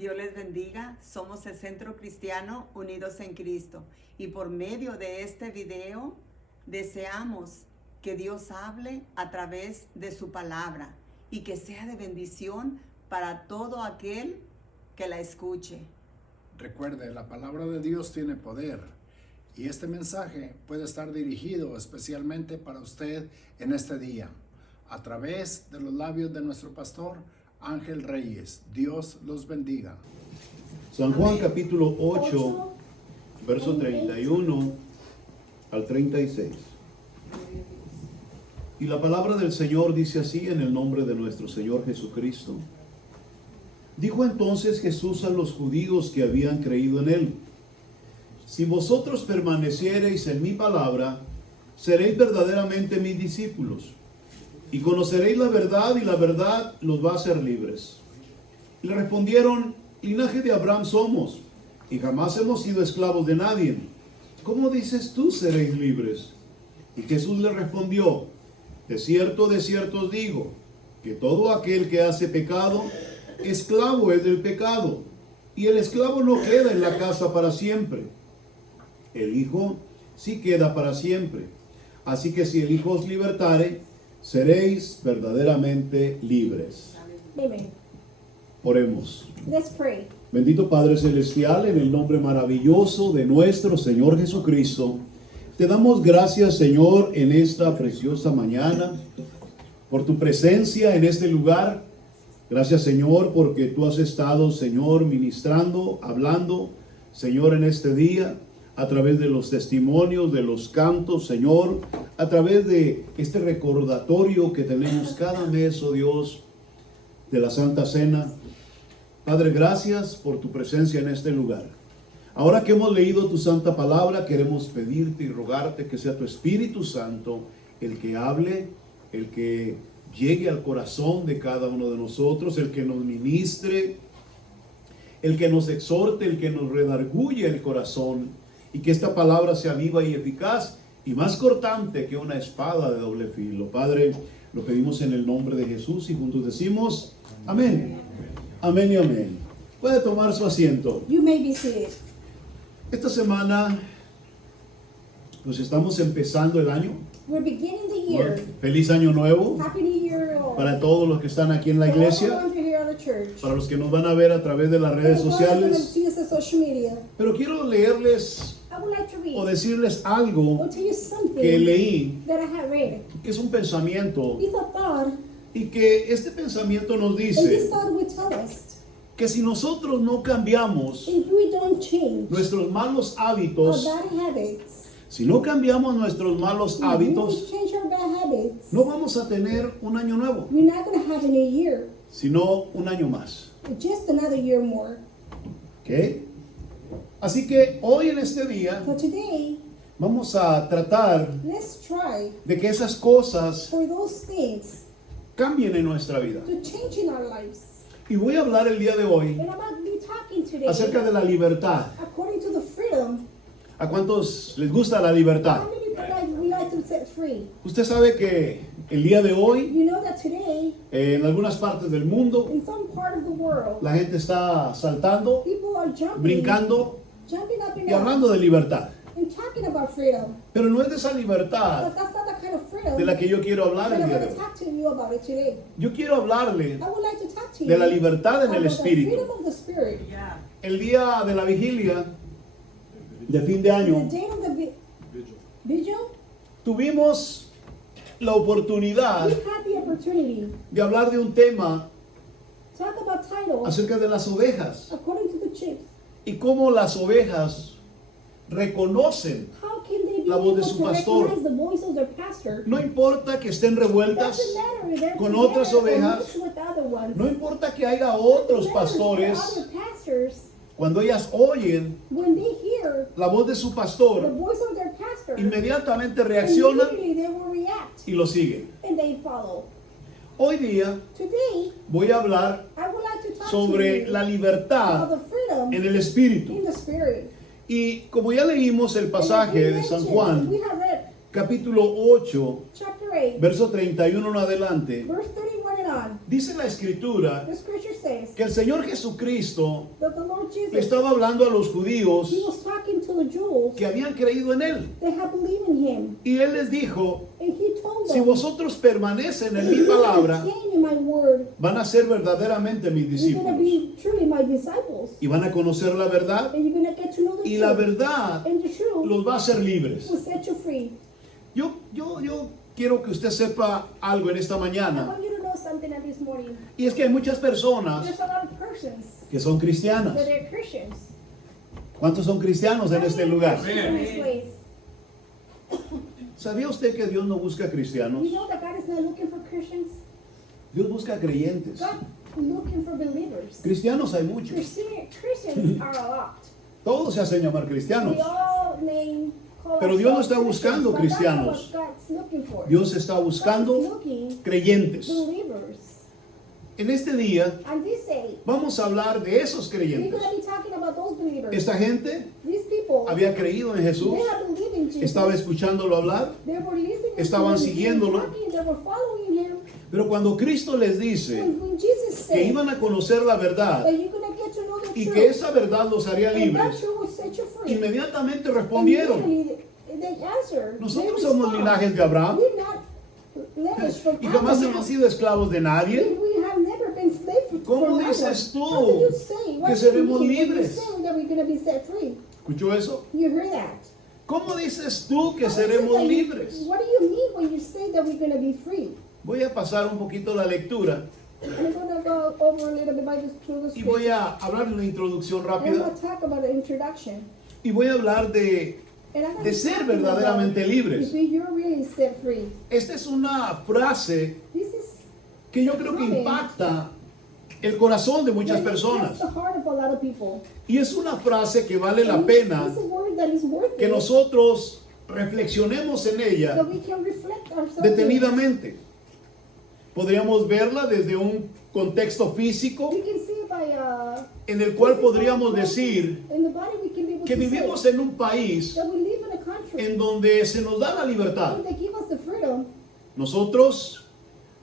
Dios les bendiga. Somos el Centro Cristiano Unidos en Cristo. Y por medio de este video deseamos que Dios hable a través de su palabra y que sea de bendición para todo aquel que la escuche. Recuerde, la palabra de Dios tiene poder y este mensaje puede estar dirigido especialmente para usted en este día a través de los labios de nuestro pastor Ángel Reyes. Dios los bendiga. San Juan capítulo 8, verso 31 al 36. Y la palabra del Señor dice así en el nombre de nuestro Señor Jesucristo. Dijo entonces Jesús a los judíos que habían creído en él: si vosotros permaneciereis en mi palabra, seréis verdaderamente mis discípulos, y conoceréis la verdad, y la verdad los va a hacer libres. Y le respondieron: linaje de Abraham somos, y jamás hemos sido esclavos de nadie. ¿Cómo dices tú seréis libres? Y Jesús le respondió: de cierto os digo, que todo aquel que hace pecado, esclavo es del pecado, y el esclavo no queda en la casa para siempre. El Hijo sí queda para siempre. Así que si el Hijo os libertare, seréis verdaderamente libres. Amen. Oremos. Let's pray. Bendito Padre Celestial, en el nombre maravilloso de nuestro Señor Jesucristo, te damos gracias, Señor, en esta preciosa mañana, por tu presencia en este lugar. Gracias, Señor, porque tú has estado, Señor, ministrando, hablando, Señor, en este día, a través de los testimonios, de los cantos, Señor, a través de este recordatorio que tenemos cada mes, oh Dios, de la Santa Cena. Padre, gracias por tu presencia en este lugar. Ahora que hemos leído tu santa palabra, queremos pedirte y rogarte que sea tu Espíritu Santo el que hable, el que llegue al corazón de cada uno de nosotros, el que nos ministre, el que nos exhorte, el que nos redarguye el corazón, y que esta palabra sea viva y eficaz y más cortante que una espada de doble filo. Padre, lo pedimos en el nombre de Jesús y juntos decimos amén. Amén y amén. Puede tomar su asiento. You may be seated. Esta semana pues estamos empezando el año. We're beginning the year. Feliz año nuevo Happy New Year all. para todos los que están aquí en la For all the iglesia, ones who are here at the church. para los que nos van a ver a través de las For redes the ones who are going to sociales. see us on social media. Pero quiero leerles I would like to o read decirles algo or tell you something que leí, that I have read. que es un pensamiento, It's a thought, y que este pensamiento nos and this dice thought will tell us que si nosotros no cambiamos if we don't change nuestros malos our hábitos, bad habits, si no cambiamos nuestros malos if we hábitos, don't change our bad habits, no vamos a tener un año nuevo, we're not going to have a new year. sino un año más. Just another year more. ¿Ok? Así que hoy en este día So today, vamos a tratar let's try de que esas cosas for those things cambien en nuestra vida. to change in our lives. Y voy a hablar el día de hoy And I'm about to be talking today acerca de la libertad. according to the freedom. ¿A cuántos les gusta la libertad? How many people we like to set free? Usted sabe que el día de hoy, You know that today, en algunas partes del mundo, in some part of the world, la gente está saltando, people are jumping brincando up and y hablando down de libertad. and talking about freedom. Pero no es de esa libertad But that's not the kind of freedom de la que yo quiero hablar that el I'm día going de to hoy. talk to you about it today. Yo quiero hablarle I would like to talk to you de la libertad en el about the espíritu. freedom of the spirit. El día de la vigilia de fin de The año day of the vigil, tuvimos la oportunidad we had the opportunity de hablar de un tema to talk about titles acerca de las ovejas according to the chiefs. y cómo las ovejas reconocen. How can they be La voz able de su to pastor. recognize the voice of their pastor? No importa que estén revueltas, Doesn't matter if they're con together otras or ovejas. mixed with other ones. no importa que haya Doesn't otros matter if pastores, other pastors, cuando ellas oyen when they hear la voz de su the pastor, voice of their pastor, inmediatamente reaccionan immediately they will react y lo siguen. and they follow. Hoy día Today, voy a hablar I would like to talk sobre to you la about libertad the freedom en el espíritu. in the spirit. Y como ya leímos el And pasaje we de San mentioned, Juan, we have read capítulo 8, chapter 8, verso 31 en adelante, verse 31 and on. Dice la Escritura The scripture says que el Señor Jesucristo that the Lord le Jesus, estaba hablando a los judíos he was talking to the Jews que habían creído en Él. that had believed in him. Y Él les dijo, And he told si them, vosotros permanecen en mi if you palabra, stand in my word, van a ser verdaderamente mis you're going to discípulos. be truly my disciples. Y van a conocer la verdad. And you're going to get to know the Y la truth. verdad And the truth los va a hacer libres. will set you free. Yo quiero que usted sepa algo en esta I mañana. want you to know something at this morning. Y es que hay muchas personas There's a lot of persons que son cristianas. that are Christians. ¿Cuántos son cristianos en este lugar? Christians in this place. ¿Sabía usted que Dios no busca cristianos? You know that God is not looking for Christians. Dios busca creyentes. God looking for believers. Cristianos hay muchos. Christians are a lot. Todos se hacen llamar cristianos. We all call Pero Dios no ourselves está buscando Christians, but that's not cristianos. what God's looking for. Dios está God is buscando looking creyentes. believers. En este día And this day, vamos a hablar de esos we're creyentes. going to be talking about those believers. Esta gente These people, había creído en Jesús, they have believed in Jesus. estaba escuchándolo hablar, They were listening estaban to him, siguiéndolo. talking, they were following him. pero cuando Cristo les dice When Jesus que said iban a conocer la verdad that you're going to get to know the y truth, que esa verdad los haría and that libres, truth will set you free. inmediatamente respondieron. Immediately they answered. Nosotros They somos respond. linajes de Abraham We're not lineage from y jamás Abraham. hemos sido esclavos de nadie. We have never been slaves ¿Cómo from dices Abraham. tú What do you say? What que do you seremos mean when you libres? say that we're going to be set free? ¿Escuchó eso? You heard that. ¿Cómo dices tú que What is it seremos that you- libres? What do you mean when you say that we're going to be free? Voy a pasar un poquito la lectura I'm going to go over a little bit by this through the y voy scripture. a hablar de una introducción And I'm rápida going to talk about the introduction. y voy a hablar de And I'm going de to ser talk verdaderamente about libres. if you're really set free. Esta es una frase This is que yo creo que impacta el corazón de muchas that's personas. the heart of a lot of people. Y es una frase que vale la And pena it's a word that is worth que it, nosotros reflexionemos en ella that we can reflect ourselves in. detenidamente. Podríamos verla desde un contexto físico We can see by en el cual podríamos decir in the body we can be able que to vivimos say en un país that we live in a country en donde se nos da la libertad. that give us the freedom. Nosotros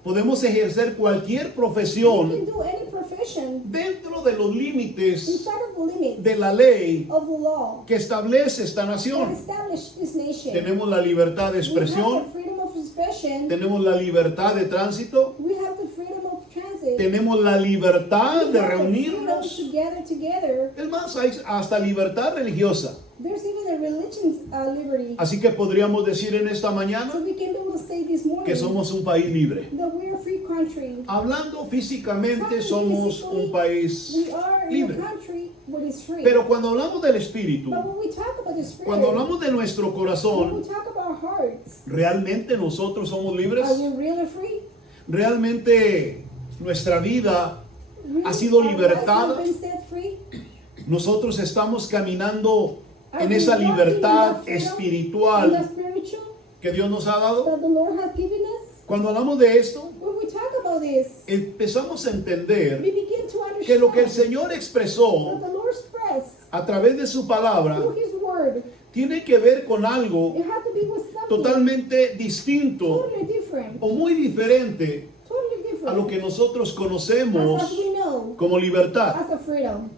podemos ejercer cualquier We profesión can do any profession dentro de los límites inside of the limits de la ley of the law que establece esta that nación. established this nation. Tenemos la libertad de We have expresión, the freedom of expression. tenemos la libertad de tránsito, We have the freedom of transit. tenemos la libertad We de have the freedom reunirnos. to gather together. Es más, hay hasta libertad religiosa. There's even a religion's liberty. Así que podríamos decir en esta So mañana we can be able to say this morning que somos un país libre. that we're a free country. Hablando físicamente, somos un país We are in libre. a country what is free. Pero cuando hablamos del espíritu, But when we talk about the spirit, cuando hablamos de nuestro when we corazón, talk about our hearts, ¿realmente nosotros somos libres? are we really free? ¿Realmente nuestra vida Really, ha sido our lives libertada? have been set free? Nosotros estamos caminando Are en we esa walking in libertad that freedom, in espiritual the spiritual que Dios nos ha dado. that the Lord has given us? Cuando hablamos de esto, When we talk about this, empezamos a we entender begin to understand que lo que el Señor that expresó the Lord expressed a través de su palabra through His Word, tiene que ver con algo it had to be with something totalmente distinto totally different, o muy diferente totally different a lo que nosotros as conocemos we know como libertad. as a freedom.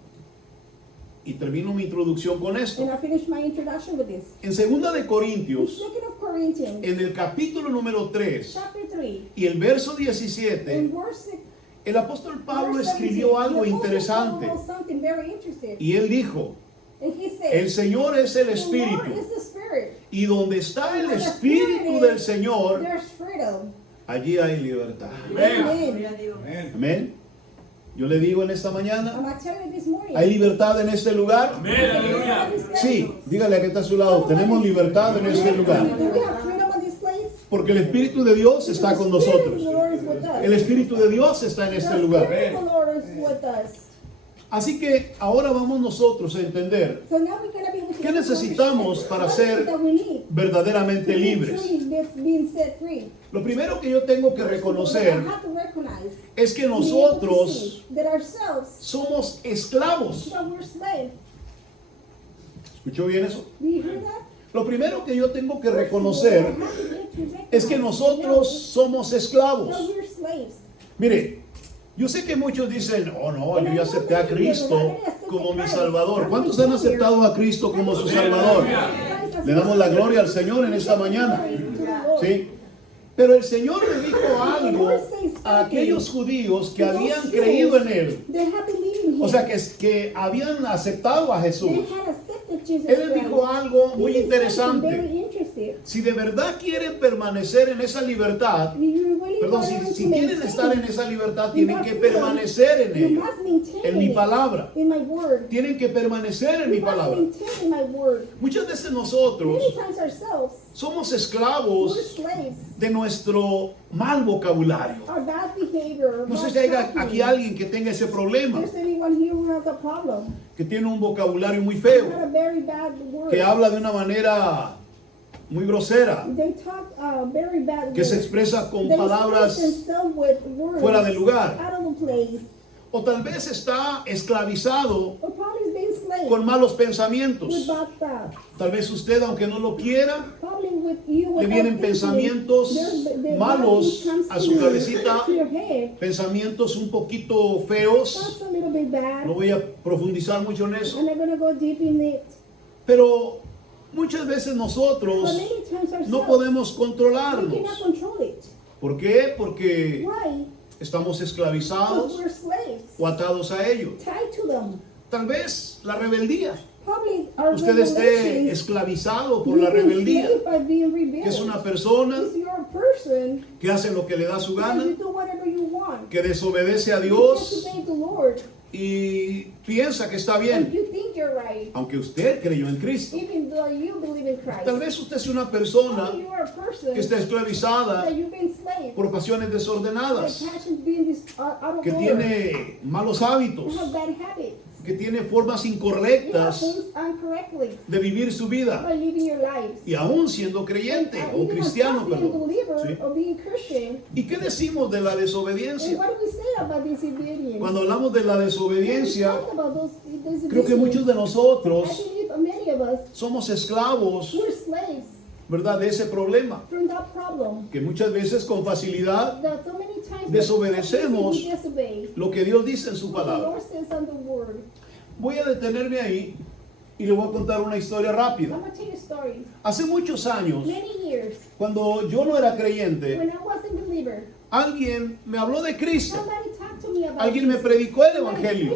Y termino mi introducción con esto. And I finish my introduction with this. En 2 de In Corintios, 2 Corinthians, en el capítulo número 3 chapter 3, y el verso in 17, verse 6, el apóstol Pablo verse 17, escribió algo the Apostle interesante Paul wrote something very interesting. y él dijo, And he said, el Señor es el the Lord Espíritu is the Spirit. y donde está el Where the Espíritu Spirit del is, Señor, there's freedom. allí hay libertad. Amen. Amén. Yo le digo en esta mañana, I'm going to tell you this morning. ¿hay libertad en este lugar? Sí, dígale a que está a su lado, tenemos libertad en este lugar. Do we have freedom in this place? Porque el Espíritu de Dios está con The Spirit of nosotros. the Lord is with us. El Espíritu de Dios está en The este Spirit lugar. of the Lord is with us. Así que ahora vamos nosotros a entender So now we're going to be able to ¿qué necesitamos para what is it ser that we need verdaderamente to be libres? truly being set free. Lo primero que yo tengo que I reconocer have to recognize es que be able to nosotros see that ourselves, somos esclavos. that we're slaves. ¿Escuchó bien eso? Do you hear that? Lo primero que yo tengo que reconocer es que nosotros somos esclavos. that we're slaves. Mire, yo sé que muchos dicen, oh no, yo ya acepté a Cristo como mi Salvador. ¿Cuántos han aceptado a Cristo como su Salvador? Le damos la gloria al Señor en esta mañana. ¿Sí? Pero el Señor le dijo algo a aquellos judíos que habían creído en Él. O sea, que habían aceptado a Jesús. Él les dijo algo muy interesante. Si de verdad quieren permanecer en esa libertad, perdón, si quieren estar en esa libertad, tienen que permanecer en ella, en mi palabra. Tienen que permanecer en mi palabra. Muchas veces nosotros somos esclavos de nuestro mal vocabulario. No sé si hay aquí alguien que tenga ese problema, que tiene un vocabulario muy feo, que habla de una manera muy grosera, que se expresa con palabras fuera de lugar, o tal vez está esclavizado con malos pensamientos. Tal vez usted, aunque no lo quiera, le vienen pensamientos malos a su cabecita, pensamientos un poquito feos. No voy a profundizar mucho en eso, pero muchas veces nosotros no podemos controlarnos. ¿Por qué? Porque estamos esclavizados o atados a ellos. Tal vez la rebeldía. Usted esté esclavizado por la rebeldía, que es una persona que hace lo que le da su gana, que desobedece a Dios y piensa que está bien, aunque usted creyó en Cristo. Tal vez usted sea una persona que está esclavizada por pasiones desordenadas, que tiene malos hábitos, que tiene formas incorrectas de vivir su vida, y aún siendo creyente o cristiano, perdón. ¿Sí? ¿Y qué decimos de la desobediencia? Cuando hablamos de la desobediencia, creo que muchos de nosotros somos esclavos, ¿verdad?, de ese problema, que muchas veces con facilidad desobedecemos lo que Dios dice en su palabra. Voy a detenerme ahí y le voy a contar una historia rápida. Hace muchos años, cuando yo no era creyente, alguien me habló de Cristo. Alguien me predicó el Evangelio.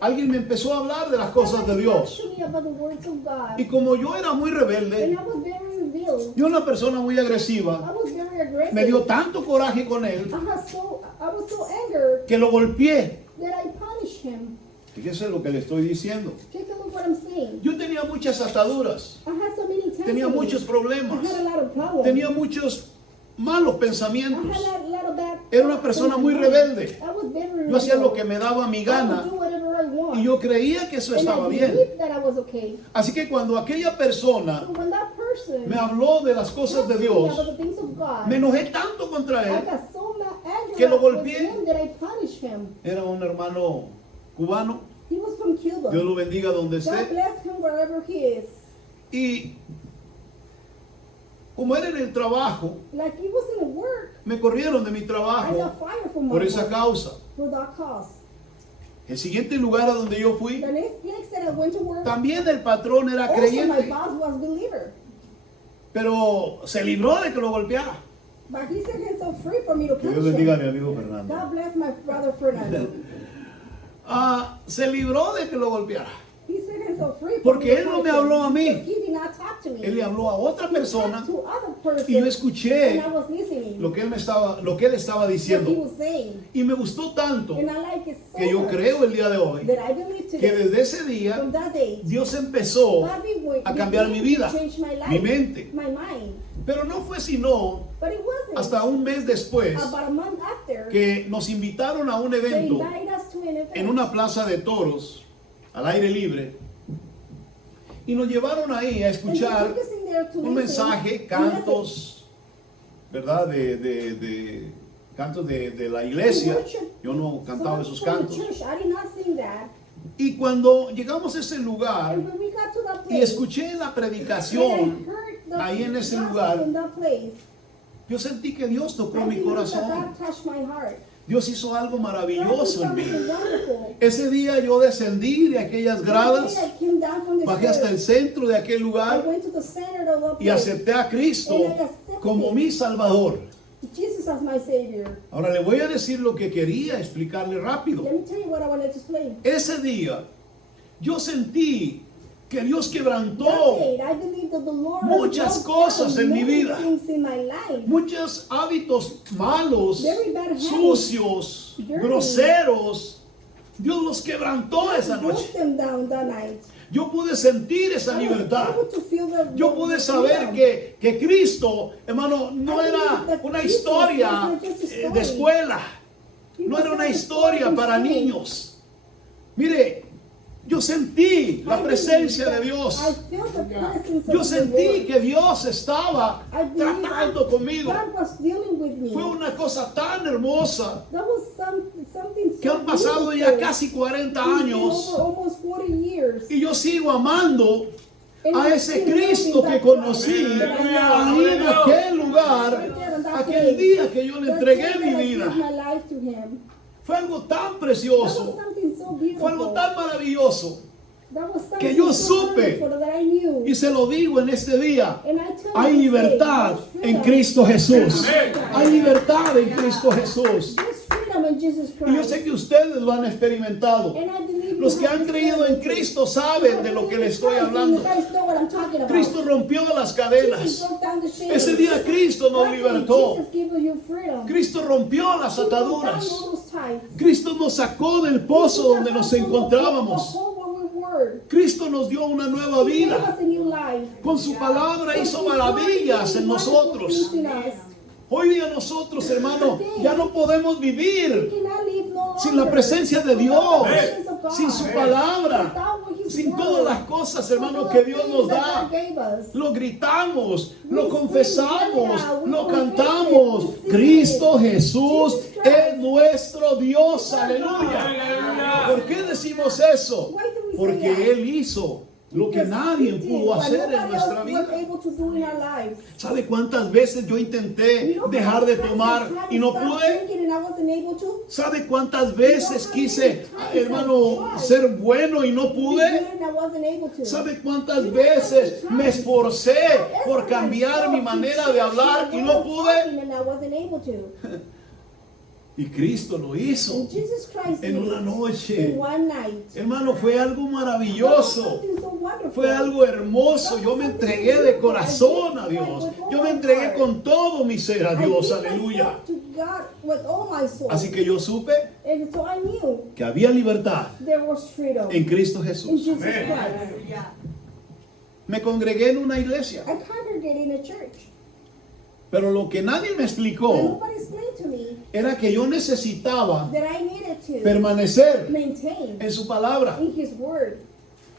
Alguien me empezó a hablar de las cosas de Dios. Y como yo era muy rebelde, yo una persona muy agresiva, me dio tanto coraje con él que lo golpeé. Fíjese lo que le estoy diciendo. Yo tenía muchas ataduras, tenía muchos problemas, tenía muchos malos pensamientos. Era una persona muy rebelde. Yo hacía lo que me daba mi gana y yo creía que eso estaba bien. Así que cuando aquella persona me habló de las cosas de Dios, me enojé tanto contra él que lo golpeé. Era un hermano cubano. Dios lo bendiga donde esté. Y como era en el trabajo, me corrieron de mi trabajo por esa causa. El siguiente lugar a donde yo fui, también el patrón era creyente, pero se libró de que lo golpeara. Que Dios bendiga a mi amigo Fernando. Se libró de que lo golpeara, porque él no me habló a mí, él le habló a otra persona y yo escuché lo que él estaba diciendo, y me gustó tanto que yo creo el día de hoy que desde ese día Dios empezó a cambiar mi vida, mi mente. Pero no fue sino hasta un mes después que nos invitaron a un evento en una plaza de toros al aire libre, y nos llevaron ahí a escuchar un mensaje, cantos, ¿verdad? Cantos de la iglesia. Yo no cantaba esos cantos. Y cuando llegamos a ese lugar y escuché la predicación ahí en ese lugar, yo sentí que Dios tocó mi corazón. Dios hizo algo God did maravilloso en mí. something wonderful. Ese día yo descendí de aquellas gradas, That day I came down from the bajé hasta el stairs. centro de aquel I lugar went to the center of the y place. acepté a Cristo como mi Salvador. Jesus as my Savior. Ahora le voy a decir lo que quería explicarle rápido. Let me tell you what I wanted to explain. Ese día yo sentí que Dios That quebrantó day, I believe that the Lord muchas broke cosas down en mi many vida. things in my life. muchos hábitos malos, Very bad habits. sucios, Dirty. groseros. Dios los quebrantó esa Broke noche. them down that night. Yo pude sentir esa I was libertad. able to feel the- Yo the pude saber freedom. que Cristo, hermano, no era una historia de escuela. No era una historia para niños. Mire, yo sentí la presencia de Dios. I felt the presence of Yo the sentí Lord. que Dios estaba I believe tratando conmigo. God was dealing with me. Fue una cosa tan hermosa That was something so que han pasado ya beautiful. casi 40 It's been años over almost 40 years. y yo sigo amando And a I'm ese still Cristo loving que that conocí God that I ahí en know. aquel lugar, Right there on that aquel day. día que yo le That entregué day mi that I vida. gave my life to Him. Fue algo tan That was precioso, something so fue beautiful. algo tan maravilloso. That was something que yo so supe. wonderful that I knew. Y se lo digo en este día, And I tell hay you today, libertad there's en freedom. Cristo Jesús. Amén. Hay libertad en Cristo Jesús. There's freedom in Jesus Y yo Christ. sé que ustedes lo han experimentado. And I believe Los you que have han creído en experienced it. Cristo saben de lo que les estoy hablando. You guys know what I'm talking about. Cristo rompió las Jesus cadenas. broke down the chains. Ese día Cristo nos That day, libertó. Jesus gave you freedom. Cristo rompió las He broke down ataduras. all those ties. Cristo nos sacó del pozo donde nos encontrábamos. Cristo nos dio una nueva vida. Con Con su palabra hizo maravillas en nosotros. Hoy día nosotros, hermano, ya no podemos vivir sin la presencia de Dios, sin su palabra, sin todas las cosas, hermano, que Dios nos da. Lo gritamos, lo confesamos, lo cantamos. Cristo Jesús es nuestro Dios, aleluya. ¿Por qué decimos eso? Porque Él hizo lo que nadie pudo hacer en nuestra vida. ¿Sabe cuántas veces yo intenté dejar de tomar y no pude? ¿Sabe cuántas veces quise, hermano, ser bueno y no pude? ¿Sabe cuántas veces me esforcé por cambiar mi manera de hablar y no pude? Y Cristo lo hizo en una noche. Hermano, fue algo maravilloso. Fue algo hermoso. Yo me entregué de corazón a Dios. Yo me entregué con todo mi ser a Dios. Aleluya. Así que yo supe que había libertad en Cristo Jesús. Me congregué en una iglesia. I congregated in a church. Pero lo que nadie me And explicó nobody explained to me era que yo necesitaba that I needed to permanecer maintain en su palabra. in His Word.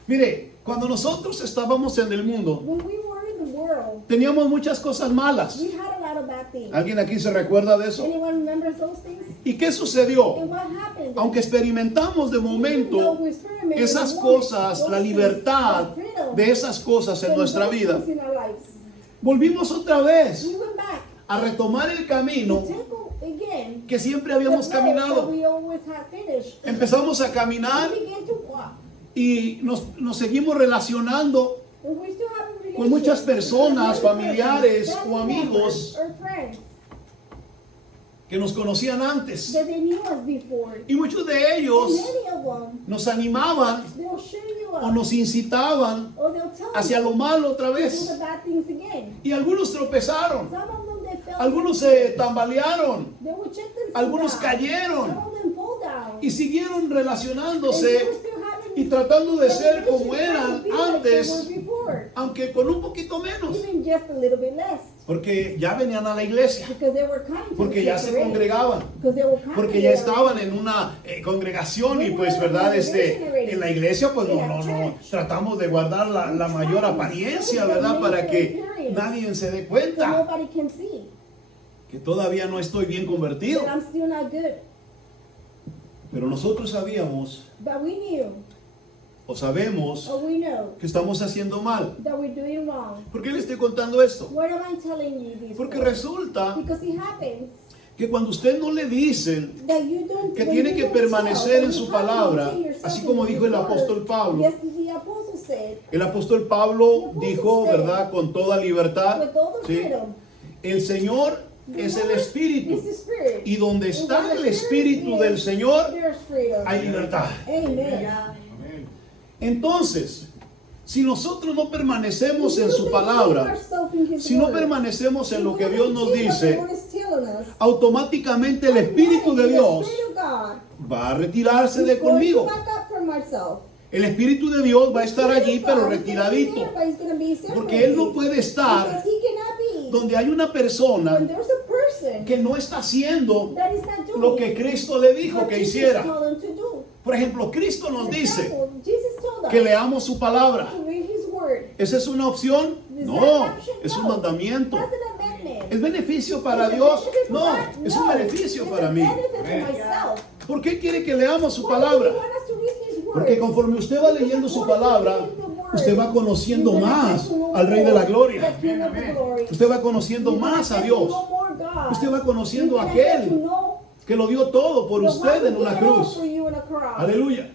Mire, cuando nosotros estábamos en el mundo, When we were in the world, teníamos muchas cosas malas. we had a lot of bad things. ¿Alguien aquí se recuerda de eso? Anyone remembers those things? ¿Y qué sucedió? And what happened? Aunque experimentamos de Even though momento we experimented esas the moment, cosas, those la things, libertad the freedom, de esas cosas en from nuestra those vida, things in our lives, volvimos otra vez we went back a retomar el to camino take again que siempre the habíamos road that caminado. we always had finished. Empezamos a caminar We began to walk. y nos seguimos relacionando And we still have a con muchas relationship personas, with other familiares persons, o family amigos members or friends que nos conocían antes. that they knew us before. Y muchos de And ellos many of them, nos animaban they'll share you o up, nos incitaban or they'll tell hacia you lo malo otra to do vez. the bad things again. Y algunos tropezaron, Some of them they fell. algunos se tambalearon, They would check themselves algunos down. cayeron Some of them fall down. y siguieron And they relacionándose were still having y tratando de the ser como relationship eran to be like they antes, were before. aunque con un poquito menos, Even just a little bit less. porque ya venían a la iglesia, Because they were kind to porque the ya church se already. congregaban, Because they were kind porque ya estaban en una congregación y pues verdad, en la iglesia pues no tratamos de guardar la mayor apariencia, verdad, para que nadie se dé So cuenta nobody can see que todavía no estoy bien convertido. that I'm still not good. Pero nosotros sabíamos But we knew, o sabemos or we know, que estamos haciendo mal. that we're doing wrong. ¿Por qué le estoy contando esto? What am I telling you this Porque for? resulta Because it happens que que cuando usted no le dicen that you don't, que when tiene you que don't permanecer tell, en that su you have to palabra, maintain yourself así in como dijo el your word. apóstol Pablo. Yes, the apostle said, El apóstol Pablo dijo, ¿verdad? Con toda libertad, with all the ¿sí? freedom, El Señor the es el Lord Espíritu. is the Spirit. Y donde And está where el the Espíritu Spirit del is, Señor, there's freedom. hay libertad. Amen. Entonces, si nosotros no permanecemos If en we su don't palabra, keep ourselves in His si no word, permanecemos en if lo we que don't Dios nos keep what the dice, Lord is telling us, automáticamente el Espíritu de the Dios Spirit of God va a retirarse is de going to conmigo. back up from myself. El Espíritu de Dios va a estar The Spirit allí, of pero God is gonna be retiradito. there, but he's gonna be Porque Él no separated. puede estar Because he cannot be donde hay una persona when there's a person que no está haciendo that is not doing lo que Cristo le dijo what que Jesus hiciera. told him to do. Por ejemplo, Cristo nos For dice example, Jesus told us que leamos su palabra. to read his word. ¿Esa es una opción? Is No, that an option? es un No. mandamiento. That's an amendment. ¿Es beneficio para Is it Dios? benefit for No, God? es un No. beneficio It's para a mí. benefit for myself. ¿Por qué quiere que leamos su Why do palabra? you want us to read his word? Porque conforme usted va leyendo su palabra, usted va conociendo más al Rey de la Gloria. Usted va conociendo más a Dios. Usted va conociendo a aquel que lo dio todo por usted en una cruz. Aleluya.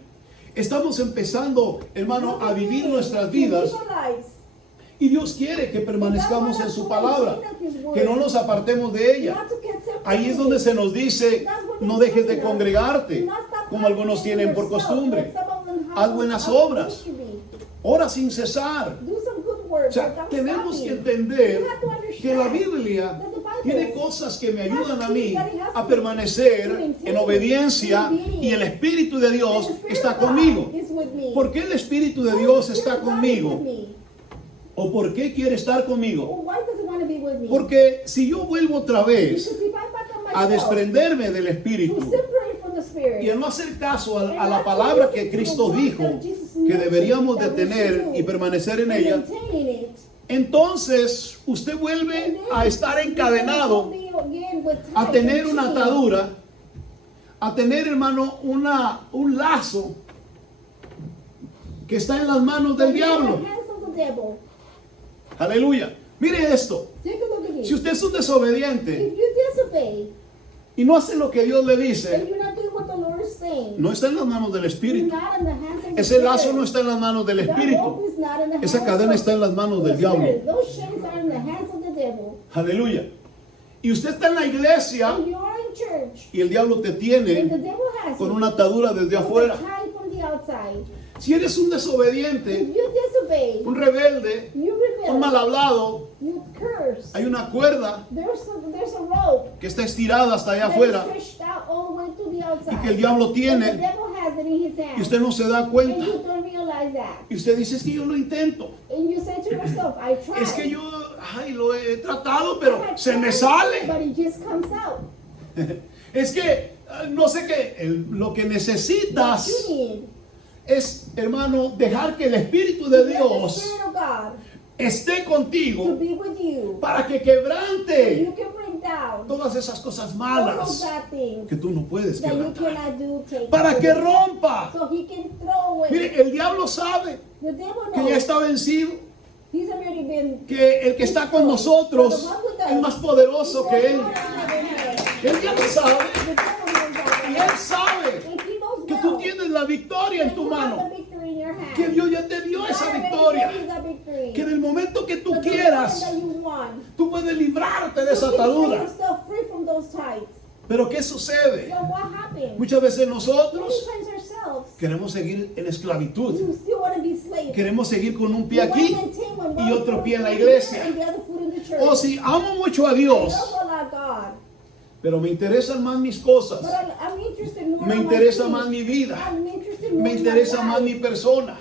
Estamos empezando, hermano, a vivir nuestras vidas y Dios quiere que permanezcamos en su palabra, que no nos apartemos de ella. Ahí es donde se nos dice, no dejes de congregarte, como algunos tienen por costumbre. Haz buenas obras, ora sin cesar. O sea, tenemos que entender que la Biblia tiene cosas que me ayudan a mí a permanecer en obediencia y el Espíritu de Dios está conmigo. ¿Por qué el Espíritu de Dios está conmigo? ¿O por qué quiere estar conmigo? Porque si yo vuelvo otra vez a desprenderme del Espíritu y a no hacer caso a la palabra que Cristo dijo que deberíamos de tener y permanecer en ella, entonces usted vuelve a estar encadenado, a tener una atadura, a tener, hermano, un lazo que está en las manos del diablo. Aleluya. Mire esto. Si usted es un desobediente y no hace lo que Dios le dice, no está en las manos del Espíritu. Ese lazo no está en las manos del Espíritu. Esa cadena está en las manos del diablo. Aleluya. Y usted está en la iglesia y el diablo te tiene con una atadura desde afuera. Si eres un desobediente, un rebelde, un mal hablado, hay una cuerda que está estirada hasta allá afuera y que el diablo tiene y usted no se da cuenta. Y usted dice, es que yo lo intento. Es que yo lo he tratado, pero se me sale. Es que no sé qué, lo que necesitas es, hermano, dejar que el Espíritu de Dios esté contigo para que quebrante todas esas cosas malas que tú no puedes quebrantar, para que rompa. Mire, el diablo sabe que ya está vencido, que el que está con nosotros es más poderoso que él. El diablo sabe, y él sabe que tú tienes la victoria en tu mano, que Dios ya te dio esa victoria, que en el momento que tú quieras, tú puedes librarte de esa atadura. Pero ¿qué sucede? Muchas veces nosotros queremos seguir en esclavitud. Queremos seguir con un pie aquí y otro pie en la iglesia. O si amo mucho a Dios, pero me interesan más mis cosas, me interesa más mi vida, me interesa más mi persona.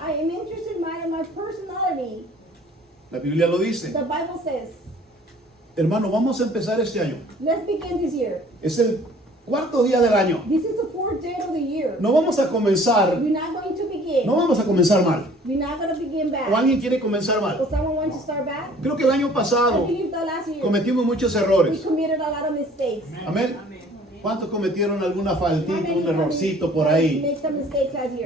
La Biblia lo dice. Hermano, vamos a empezar este año. Es el cuarto día del año. No vamos a comenzar, no vamos a comenzar mal. ¿O alguien quiere comenzar mal? Creo que el año pasado cometimos muchos errores. Amén. ¿Cuántos cometieron alguna faltita, un errorcito por ahí?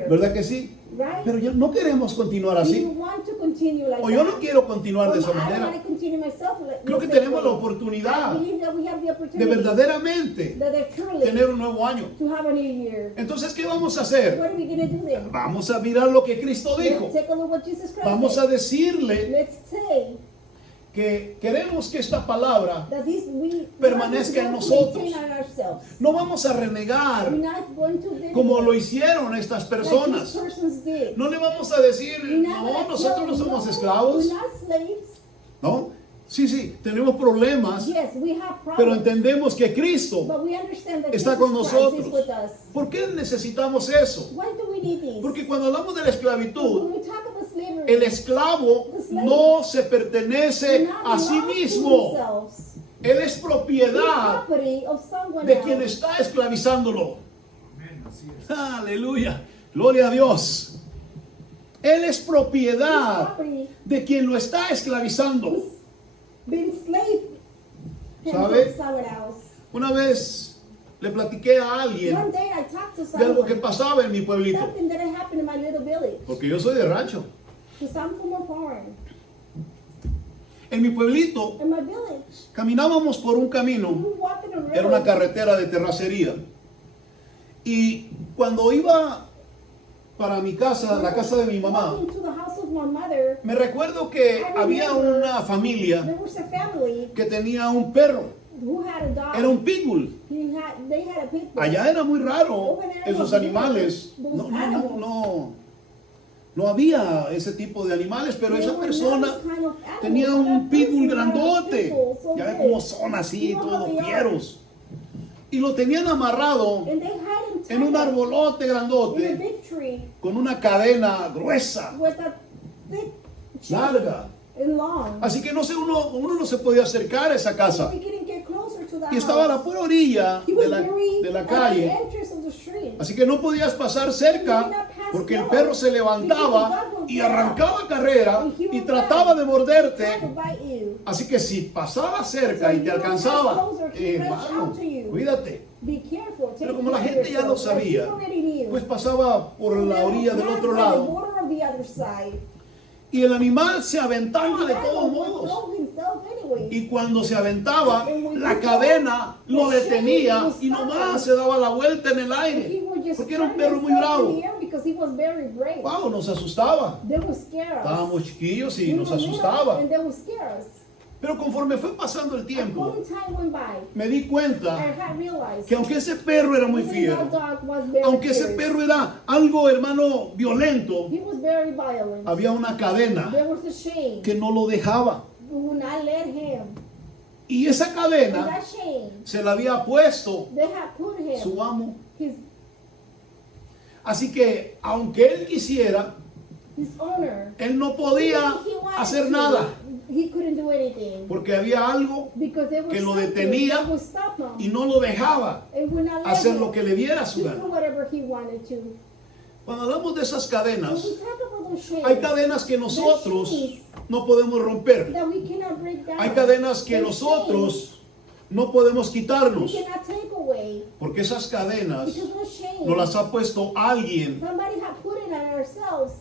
¿Verdad que sí? Right? Pero ya no queremos continuar We así. want to continue like O yo no that. quiero continuar de esa Or I manera. want to continue myself like Creo que the same tenemos la way. oportunidad I believe that we have the de opportunity verdaderamente that truly tener un nuevo año. to have a new year. Entonces, ¿qué vamos a hacer? What are we going to do then? Vamos a mirar lo que Cristo dijo. Let's take a look what Jesus Christ Vamos a said. decirle Let's say que queremos que esta palabra that this we permanezca en want to nosotros. maintain on ourselves. no vamos a renegar We're not going to deny como lo hicieron estas like personas. these persons did. No le vamos a decir, We're not no, gonna nosotros tell no them, somos no, esclavos. We're not slaves. ¿No? Sí, tenemos problemas, Yes, we have pero problems. entendemos que Cristo But we understand that está Jesus con Christ nosotros. is with us. ¿Por qué necesitamos eso? Why do we need this? Porque cuando hablamos de la When esclavitud, we talk about slavery, el esclavo no se pertenece not a sí belongs to mismo. themselves. Él es It's propiedad property of someone de else. quien está esclavizándolo. Aleluya. Gloria a Dios. Él es It's propiedad property de quien lo está esclavizando. who's been slave him ¿Sabe? to someone else. Una vez le platiqué a alguien One day I talked to de algo que someone, pasaba en mi pueblito. something that had happened in my little village. Porque yo soy de rancho. Because I'm from a farm. En mi pueblito In my village, caminábamos por un we camino. were walking a Era una road. carretera de terracería. Y cuando iba para mi casa, la casa de mi mamá, Walking to the house of my mother, me recuerdo que había una familia there was a family que tenía un perro. who had a dog. Era un pitbull. They had a pit bull. Allá era muy raro esos animales. No había ese tipo de animales, pero esa persona tenía un pitbull grandote. Ya ve cómo son así, todos fieros. Y lo tenían amarrado And they had him en un tied up arbolote in a grandote big tree con una cadena gruesa, with a thick chain larga. and long. Así que uno no se podía acercar a esa casa. We couldn't get closer to the Y estaba a la house. pura orilla He was de la at calle. the entrance of the street. Así que no podías pasar cerca porque el perro se levantaba y arrancaba carrera y trataba de morderte. Tried to bite you. Así que si pasaba cerca y te alcanzaba, hermano, cuídate. Be careful. Take Pero como la care of gente ya lo yourself. Like, sabía, people already knew. pues pasaba por So la they orilla del passed otro by the lado border of the other side. y el animal se aventaba de That todos would modos. throw himself anyway. Y cuando se aventaba, la cadena lo detenía y nomás se daba la vuelta en el He aire. would just Porque era un turn perro muy himself in bravo. the air because he was very brave. Wow, nos asustaba. They would scare us. Estábamos chiquillos y We nos were little, asustaba. And they would scare us. Pero conforme fue pasando el tiempo, According time went by, me di I cuenta had realized que aunque ese perro era muy even fiero, that dog was very aunque ese fierce. perro era algo, hermano, violento, He was very violent. había una cadena There was a chain que no lo dejaba. who would not let him. Y esa And cadena that chain, se la había puesto they had put him, su amo. his Así que, aunque él quisiera, owner. él no podía Even if he wanted hacer to, nada, He couldn't do anything. porque había algo Because there was que lo something detenía that would stop him. y no lo dejaba And would not let hacer him lo que le diera su do gana. whatever he wanted to. Cuando hablamos de esas When cadenas, we talk about those chains, hay cadenas que nosotros no podemos romper. that we cannot break down. Hay cadenas que There's nosotros no podemos chains quitarnos, we cannot take away. porque esas cadenas Because those chains, nos las ha puesto alguien somebody had put it on ourselves.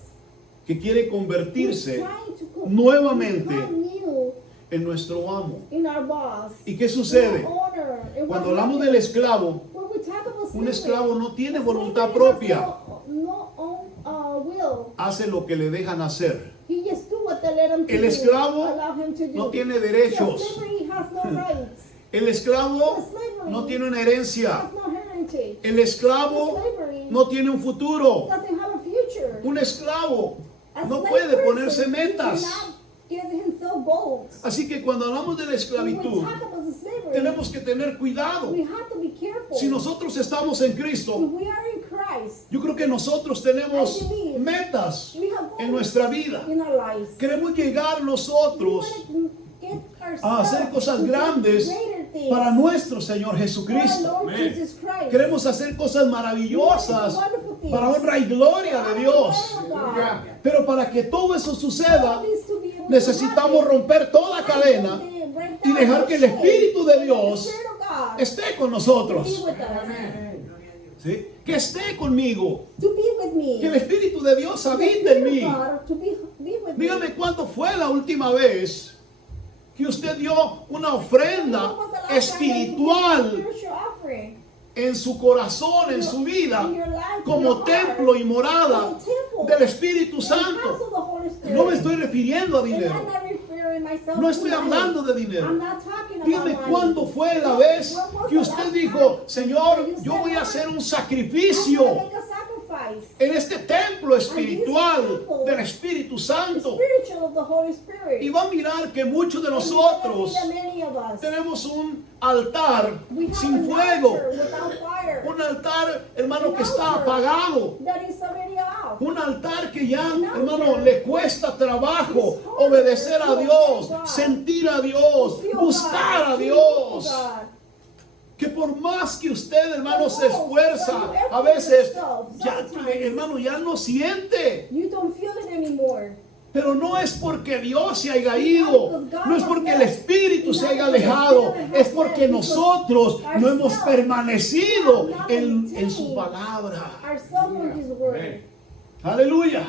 que quiere Who's convertirse trying to put nuevamente God new en nuestro amo. in our boss. ¿Y qué sucede? In our owner. And Cuando what hablamos happens del esclavo, when we talk about un slavery, esclavo no tiene a voluntad slave has propia. No own will. hace lo que le dejan hacer. He just do what they let him to El do, esclavo allow him to do. no tiene derechos. The slavery has no rights. El esclavo no tiene una herencia. Has no heritage. El esclavo no tiene un futuro. Doesn't have a future. Un esclavo A no slave puede person, ponerse he metas. cannot give himself goals. Así que cuando hablamos de la When we esclavitud, talk about the slavery, tenemos que tener cuidado. we have to be careful. Si nosotros estamos en Cristo, If we are in Christ, yo creo que nosotros tenemos metas we have en goals nuestra vida. in our lives. Queremos llegar We nosotros want to get a hacer ourselves cosas to do grandes greater things para nuestro Señor for our Jesucristo. Lord Jesus Christ. Queremos hacer cosas maravillosas para honra y gloria de Dios. Pero para que todo eso suceda, necesitamos romper toda cadena y dejar que el Espíritu de Dios esté con nosotros. ¿sí? Que esté conmigo, to be with me. que el Espíritu de Dios The habite en Spirit mí. of God to be with me. Dígame cuándo fue la última vez que usted dio una ofrenda When was the last time that you gave a espiritual spiritual offering? en su corazón, en su vida, In your life, in como your heart, templo y morada as a temple, del Espíritu and house Santo. of the Holy Spirit. No me estoy refiriendo a And dinero. I'm not referring myself No to estoy money. hablando de I'm dinero. not talking Dígame about money. cuándo fue la When vez was que the usted last dijo, time Señor, that you yo said, voy a "Lord, hacer un I'm gonna sacrificio make a sacrifice, en este templo espiritual del Espíritu Santo. spiritual of the Holy Spirit." Y va a mirar que muchos de And you're gonna nosotros see that many of us, tenemos un altar we have sin an fuego. altar without fire, Un altar, hermano, An que está altar apagado. that is already out. Un altar que ya, An hermano, altar le cuesta trabajo is hard obedecer a to Dios, obey God, sentir a Dios, Feel buscar God, a to Dios. God. Que por más que usted, hermano, The se most esfuerza, that you a effort veces, yourself, ya, sometimes hermano, ya no siente. You don't feel it anymore. Pero no es porque Dios se haya ido, no es porque el Espíritu se haya alejado, es porque nosotros no hemos permanecido en su palabra. Ourselves in His word. Aleluya.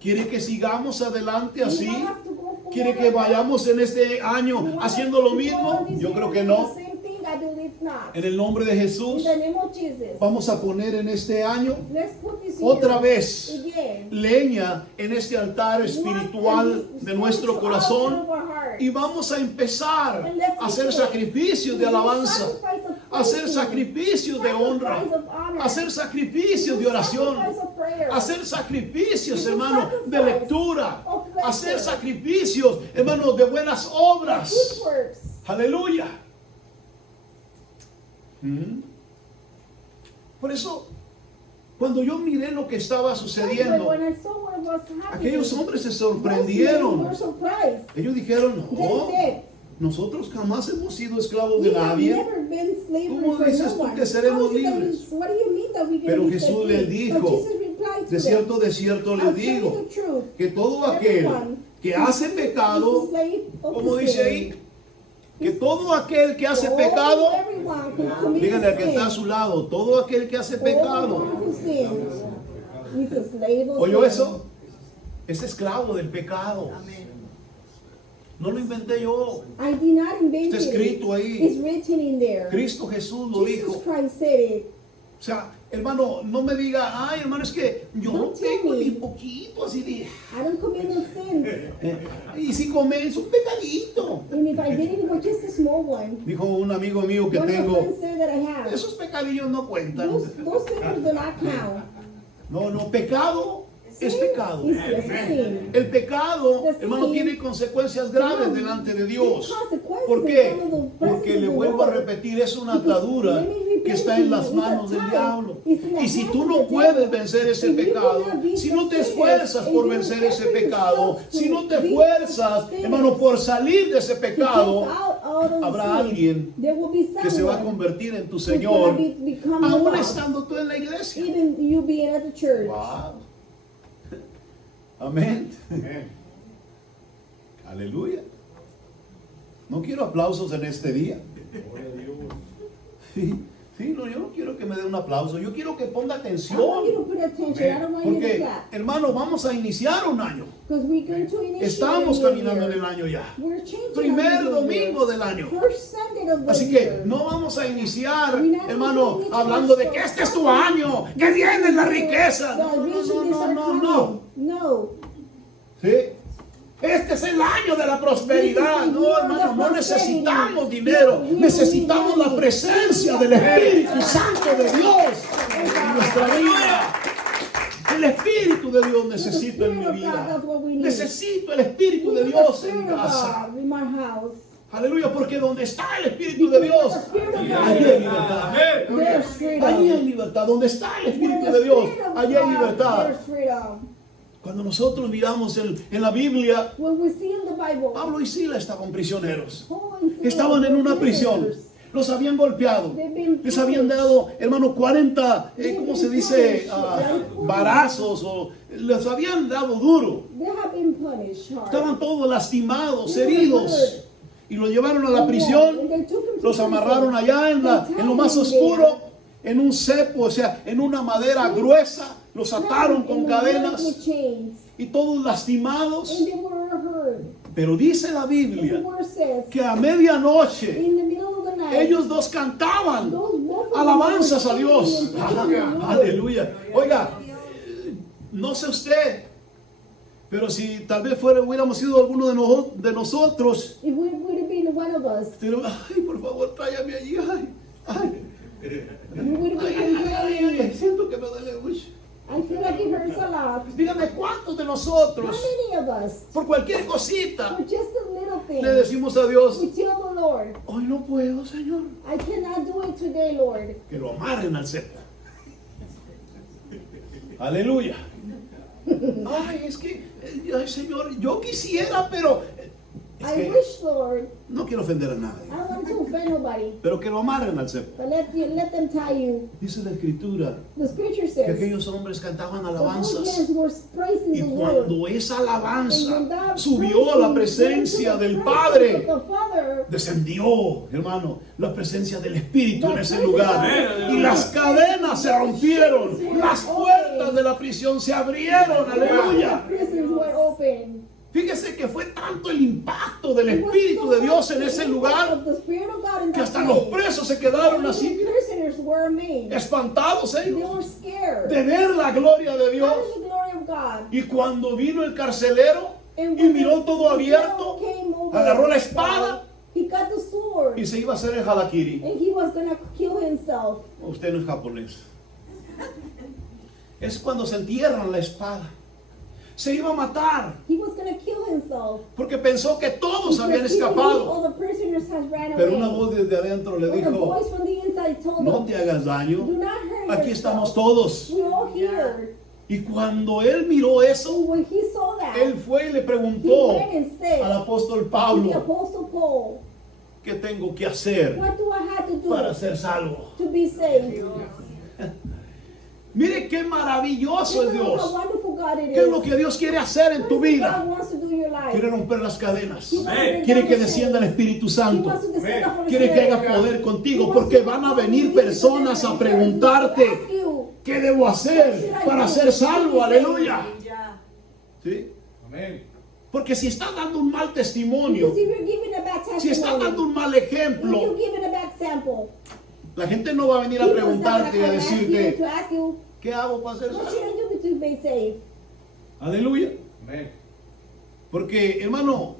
¿Quiere que sigamos adelante así? You want us to go forward ¿Quiere que like that? vayamos en este año You want us haciendo lo to go mismo? on this Yo year creo que doing no. the same thing? I believe not. En el nombre de In Jesús, the name of Jesus. vamos a poner en este año Let's put this otra here vez again. leña en este altar espiritual de nuestro corazón y vamos a empezar a hacer sacrificios de alabanza, a hacer sacrificios de honra, a hacer sacrificios de oración, a hacer sacrificios, hermano, de lectura, a hacer sacrificios, hermano, de buenas obras. Good works. Aleluya. Por eso, cuando yo miré lo que estaba sucediendo, When I saw what was happening, aquellos hombres se those men sorprendieron. were surprised. Ellos dijeron, They no, said, nosotros jamás hemos sido esclavos de "We have nadie. never been slavery ¿Cómo for dices no tú one." que seremos How is it that libres? What do you mean that we're Pero going to be Jesús set les free? dijo, But Jesus replied to de them, cierto "I'll les tell you digo, the truth. que todo aquel que hace pecado, is a slave of como the dice sin. ahí, que todo aquel que hace All pecado, everyone who commits díganle al que está a sin, su lado, todo aquel que hace pecado, everyone who sins is a slave of ¿oyó sin. eso? Es esclavo del pecado. No lo inventé yo. I did not invent Está it. escrito ahí. It's written in there. Cristo Jesús lo Jesus dijo. Christ said it. O sea, hermano, no me diga, ay, hermano, es que yo no Don't tell tengo me. ni poquito así de. I don't commit no sins. Y si comes un pecadito. And if I did it, it was just a small one. Dijo un amigo mío que One of the tengo, friends said that I have. esos pecadillos no cuentan. Those sins do not count. No, pecado es pecado. It's just a sin. El pecado, The hermano, sin tiene consecuencias graves has delante de Dios. consequences ¿Por in qué? front of the Porque presence le of the vuelvo a Lord. repetir, es una atadura Let me repeat que está to en you, las it's a manos del tie. diablo. It's in the Y si hands tú of no the puedes devil. vencer ese If you pecado, cannot be si no te sustained, esfuerzas and por you vencer ese effort pecado, yourself si no to te be esfuerzas, sustained, hermano, por salir de ese to pecado, take out all of habrá sin, alguien there will be que se va a someone convertir en tu who's gonna Señor, become aún your boss, estando tú en la iglesia. even you being at the church. Wow. Amén. Aleluya. No quiero aplausos en este día. Sí, no, yo no quiero que me dé un aplauso. Yo quiero que ponga I want you atención. to pay attention. I don't want you to Porque, clap. hermano, vamos a iniciar un año. Because we're going to initiate Estamos a new caminando en year. el año ya. We're changing Primer our new domingo year. del año. First Sunday of the Así que year. no vamos a iniciar, We're not hermano, going to hablando de start que este es tu año, que viene la riqueza. The No, riches no, no, are no, coming. no. No. ¿Sí? Este es el año de la prosperidad. No, hermano, no necesitamos dinero. Necesitamos la presencia del Espíritu Santo de Dios en nuestra vida. El Espíritu de Dios necesito en mi vida. Necesito el Espíritu de Dios en casa. In my house. Aleluya, porque donde está el Espíritu de Dios, allí hay libertad. There's freedom. Allí hay libertad. Donde está el Espíritu de Dios, allí hay libertad. There's freedom. Cuando nosotros miramos en la Biblia, When we see in the Bible, Pablo y Sila estaban prisioneros. Paul and Silas Estaban en were una prisión. prisoners. Los habían golpeado. Les habían dado, hermano, 40, ¿cómo se dice? Varazos. O les habían dado duro. They have been punished hard. Estaban todos lastimados, heridos. Y lo llevaron a la prisión. Los amarraron allá en lo más oscuro. en un cepo, o sea, en una madera gruesa, los ataron con In the wood cadenas with chains. y todos lastimados. And they were hurt. Pero dice la And the Biblia word says, que a medianoche in the middle of the night, ellos dos cantaban those both of them alabanzas were a Dios. singing and praising the Lord. Aleluya. Oiga, no sé usted, pero si tal vez hubiéramos sido alguno de nosotros, It would have been one of us. ay, por favor, tráigame allí. Ay, ay, We would have ay, been ay, praying. ay, siento que me duele mucho. I feel like it hurts a lot. Dígame, ¿cuántos de How nosotros, many of us, por cualquier cosita, for just a little thing, le decimos a Dios, we tell the Lord, hoy no puedo, Señor? I cannot do it today, Lord. Que lo amarren al cepo. Aleluya. Ay, es que, ay, Señor, yo quisiera, pero es I que wish, Lord, no quiero ofender a nadie. I don't want to offend nobody, Pero que lo amarren al cepo. but let them tie you. Dice la Escritura The scripture que says, aquellos hombres cantaban that those alabanzas. men were praising Y the Lord. cuando esa alabanza And when that subió a la praising presencia went to the del presence Padre, of the Father, descendió, hermano, la presencia del Espíritu en ese The lugar. presence Y las cadenas se rompieron, las puertas de la prisión se abrieron, aleluya. the prisons were open. Fíjese que fue tanto el impacto del Espíritu de Dios en ese lugar Of the Spirit of God in que that hasta los place. presos se quedaron The así, prisoners were amazed. espantados They ellos were scared. de ver la gloria de Dios. How is the glory of God? Y cuando vino el carcelero And y when miró the todo jail abierto, came over, agarró la espada he got the sword, y se iba a hacer el harakiri. and he was gonna kill himself. Usted no es japonés. Es cuando se entierran la espada. Se iba a matar He was gonna kill himself. porque pensó que todos habían Because he believed escapado. all the prisoners had ran Pero away. una voz desde adentro le But the dijo, voice from the inside told no him, te hagas do daño, not hurt aquí yourself. estamos todos. We're all here. Y cuando él miró So eso, when he saw that, él fue y le he preguntó went and said al apóstol to the Pablo, Apostle Paul, ¿qué tengo que hacer what do I have to do para ser salvo? to be saved? Mire qué maravilloso es Think about how Dios. wonderful God it ¿Qué es is. lo que Dios quiere hacer en What tu is it vida? God wants to do in your life? Quiere romper las cadenas. He wants to break Quiere down que the descienda el chains. Espíritu He Santo. wants to descend the Holy Quiere que Spirit. haga poder contigo porque van a venir personas a preguntarte qué debo hacer para ser salvo. Aleluya. ¿Sí? Porque si estás dando un mal testimonio, Because if you're giving a bad si estás testimony, dando un mal if ejemplo, you're giving a bad sample, la gente no va a venir a people is not gonna preguntarte y a come and ask you decirte, to ask you, ¿qué hago para ser what salvo? should I do to be saved? Aleluya. Porque, hermano,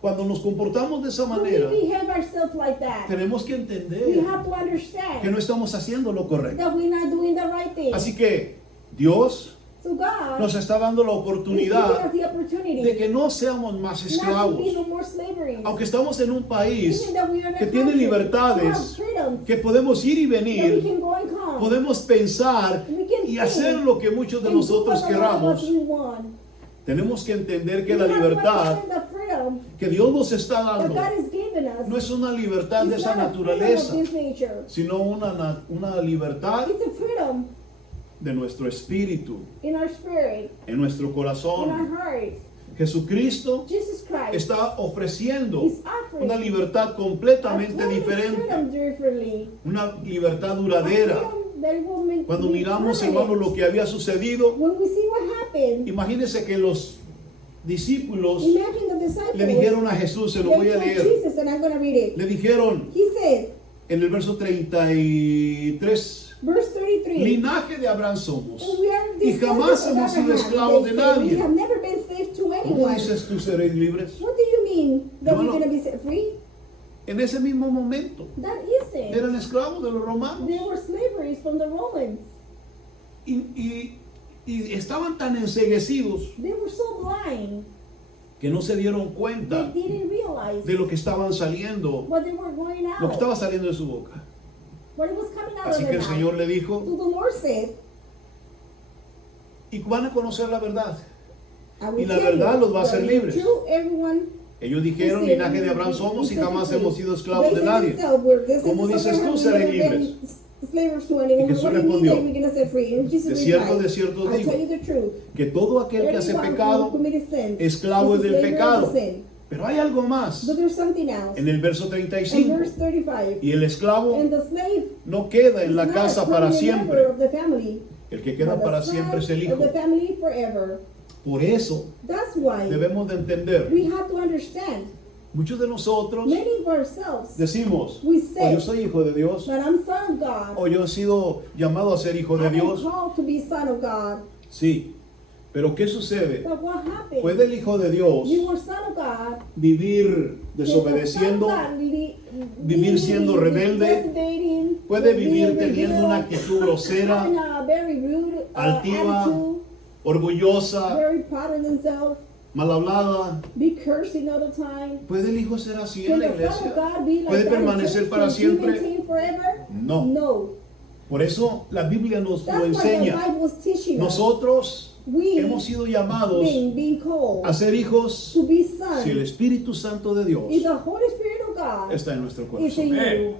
cuando nos comportamos de esa When we manera, behave ourselves like that, tenemos que we entender have to que understand no estamos haciendo lo correcto. that we're not doing the right thing. Así que Dios So God nos está dando la is giving oportunidad us the opportunity de que no seamos más not to esclavos. be no more slavery. Aunque estamos en un país Even that we are in a que tiene country, libertades, we have freedoms, que podemos ir y that we venir, can go and come, podemos pensar we can y think, hacer lo que muchos de and do nosotros whatever of us queramos. we want. Tenemos que entender que We la have to libertad understand the freedom que Dios nos está that dando God has given us. no es una libertad de It's esa not a freedom naturaleza, of this nature. sino una libertad It's a freedom de nuestro espíritu, in our spirit, en nuestro in our corazón. heart. Jesucristo Jesus Christ está ofreciendo is offering una libertad a completamente total diferente, freedom differently. una libertad A duradera. freedom that will make Cuando be miramos, permanent. hermano, lo que había sucedido, When we see what happened, imagínense que los discípulos imagine the disciples. le dijeron a Jesús, se lo voy a they told leer, Jesus, and I'm going to read it. le dijeron He said, en el verso 33, verse 33. linaje de Abraham somos, "And we are y jamás descendants of hemos sido Abraham." esclavos de They said, nadie. We have never been slaves to ¿Cómo anyone. dices tú seréis libres? What do you mean that we're Hermano, going to be set free? En ese mismo momento That isn't. eran esclavos de los romanos They were slaveries from the Romans. y estaban tan enceguecidos They were so blind. que no se dieron They cuenta didn't realize de lo que estaban saliendo, what they were going out. lo que estaba saliendo de su boca. What it was coming out Así of que their el Señor mouth. le dijo, So the Lord said, y van a conocer la verdad. I will Y la tell verdad you, los va a hacer that libres. true, everyone Ellos dijeron, linaje de Abraham somos y jamás hemos sido esclavos de nadie. ¿Cómo dices tú, seréis libres? Y Jesús respondió, de cierto digo, que todo aquel que hace pecado, esclavo es del pecado. Pero hay algo más. But there's something else. En el verso In 35. verse 35, Y el esclavo and the slave no queda is en la not casa a para permanent member siempre. of the family, El que queda but the para son siempre es el of hijo. the family forever. Por eso That's why debemos de entender. we have to understand. Muchos de nosotros Many of ourselves, decimos, we o say yo soy hijo de Dios, that I'm son of God. o yo he sido llamado a ser hijo de I've been Dios. called to be son of God. Sí, pero ¿qué sucede? But what happened? ¿Puede el hijo de Dios You were son of God. vivir desobedeciendo? vivir siendo rebelde? ¿Puede vivir teniendo una actitud grosera, altiva, orgullosa, very proud of themselves, mal hablada? be cursing all the time? ¿Puede el hijo ser así Can en la the son of iglesia? God be like ¿Puede that in permanecer church? para Can he siempre? maintain forever? No. No. Por eso la Biblia nos lo That's why the enseña. Bible is teaching us. Nosotros We hemos sido llamados being called a ser hijos to be sons. si el Espíritu Santo de Dios If the Holy Spirit of God está en nuestro is in corazón. you,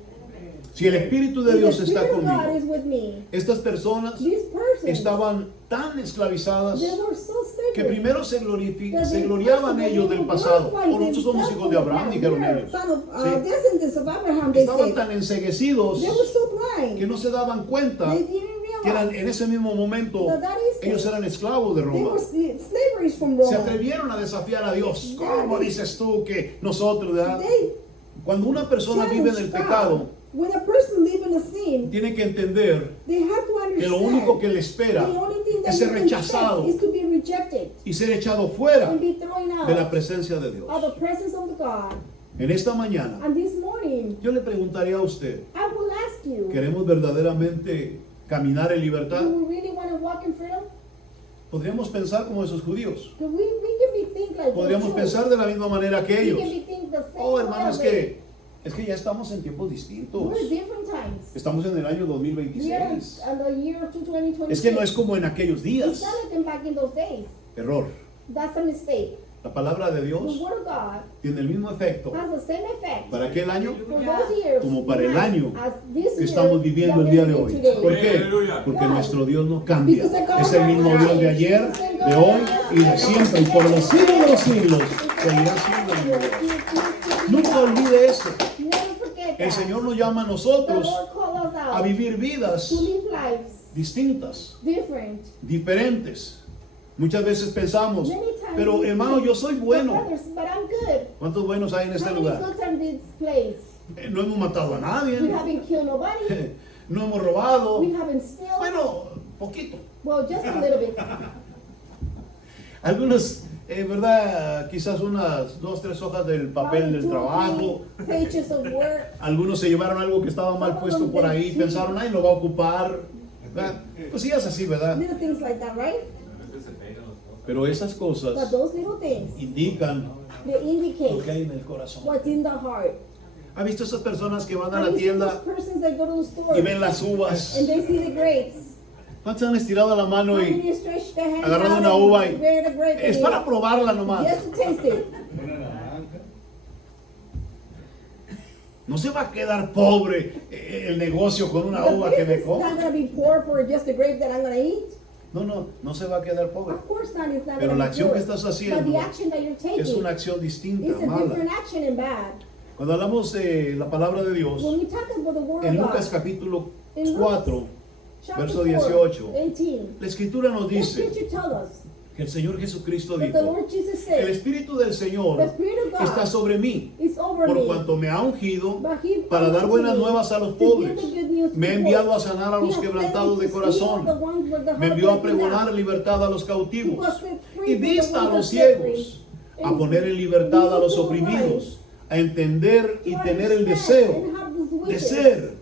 Si el Espíritu de if Dios the está Spirit of God conmigo. is with me, Estas personas these persons, estaban tan esclavizadas they were so que slippery. primero se gloriaban ellos del pasado. Oh, nosotros somos hijos de Abraham, dijeron ellos. Sí. Descendants of Abraham, they Estaban said. tan enceguecidos They were so blind. que no se daban cuenta They didn't que eran, realize en ese mismo momento that is ellos eran esclavos de they Roma. were slaveries from Se Rome. atrevieron a desafiar a Dios. ¿Cómo dices tú que nosotros, verdad? They Cuando una persona vive en el challenged pecado, God. When a person lives in a sin, tiene que entender they have to que lo understand único que le espera the only thing that es ser you can rechazado expect is to be rejected y ser echado fuera and be thrown out de la presencia de Dios. of the presence of the God. En esta mañana, And this morning, yo le preguntaría a usted, I will ask you, ¿queremos verdaderamente caminar en do libertad? we really want to walk in freedom? Podríamos pensar como esos judíos. Do we can be think like Podríamos those Jews. pensar de la misma manera que We ellos. can be think the same Oh, hermano, way. es que ya estamos en tiempos distintos. We're different times. Estamos en el año We are 2026. in the year 2026. Es que no es como en aquellos It's días. not like them back in those days. Error. That's a mistake. La palabra de The Dios word of God tiene el mismo efecto has the same effect para aquel año for those years como para el año as this que year estamos viviendo el that día we're de in hoy. today. ¿Por qué? Porque nuestro Dios no cambia. Es el mismo Dios de ayer, de hoy y de siempre. Y por los siglos de los siglos seguirá siendo el mismo Dios. Nunca olvide eso. Never forget El that. Señor nos llama a The nosotros Lord called us a out vivir vidas to live lives distintas, different. diferentes. Muchas veces pensamos, Many times pero we hermano, think, yo soy "But bueno. brothers, but I'm good. ¿Cuántos buenos hay en este How many lugar? goods are in this place? No hemos matado a We nadie, haven't killed nobody. no hemos robado. We haven't stolen. Bueno, poquito. Well, just a little bit. Algunos, ¿verdad? Quizás unas 2, 3 hojas del papel Probably del 2 or trabajo. 3 pages of work. Algunos se llevaron algo que estaba mal puesto por ahí, pensaron, ay, lo va a ocupar. ¿Verdad? Pues sí, es así, ¿verdad? Little things like that, right? Pero esas But cosas those little things, indican they lo que indicate hay en el corazón. what's in the heart. ¿Ha visto esas personas que van a Have la you seen those tienda persons that go to the store y ven las uvas? and they see the grapes? ¿Cuántos han estirado la How mano y many stretch their hands agarrado out una and uva y grab the grape es and para probarla nomás? just to taste it? No se va a quedar pobre el negocio con una The uva que me business is como. not going to be poor for just a grape that I'm going to eat. No, no se va a quedar pobre. Of course not. It's not Pero going la to be acción poor. que estás But haciendo the action that you're taking es una acción distinta, is a mala. different action and bad. Cuando hablamos de la palabra de Dios, When we talk about the word en of Lucas God, capítulo in Lucas 4, chapter verso 4, 18, 18, la escritura nos the dice scripture tells us que el Señor Jesucristo that the dijo, Lord Jesus el said, Espíritu del Señor the Spirit of God está sobre mí, is over por me. cuanto me ha ungido But he para dar anointed buenas me nuevas a los to give pobres. the good news to Me ha the enviado poor. a sanar a He los has quebrantados de sent me to heal corazón. the ones with the Me heart envió a broken pregonar down. libertad a los He cautivos was set free y from the vista a ones los that set ciegos, free. a And poner en libertad a los lead the oprimidos, a entender y to tener el understand deseo and have those de wishes ser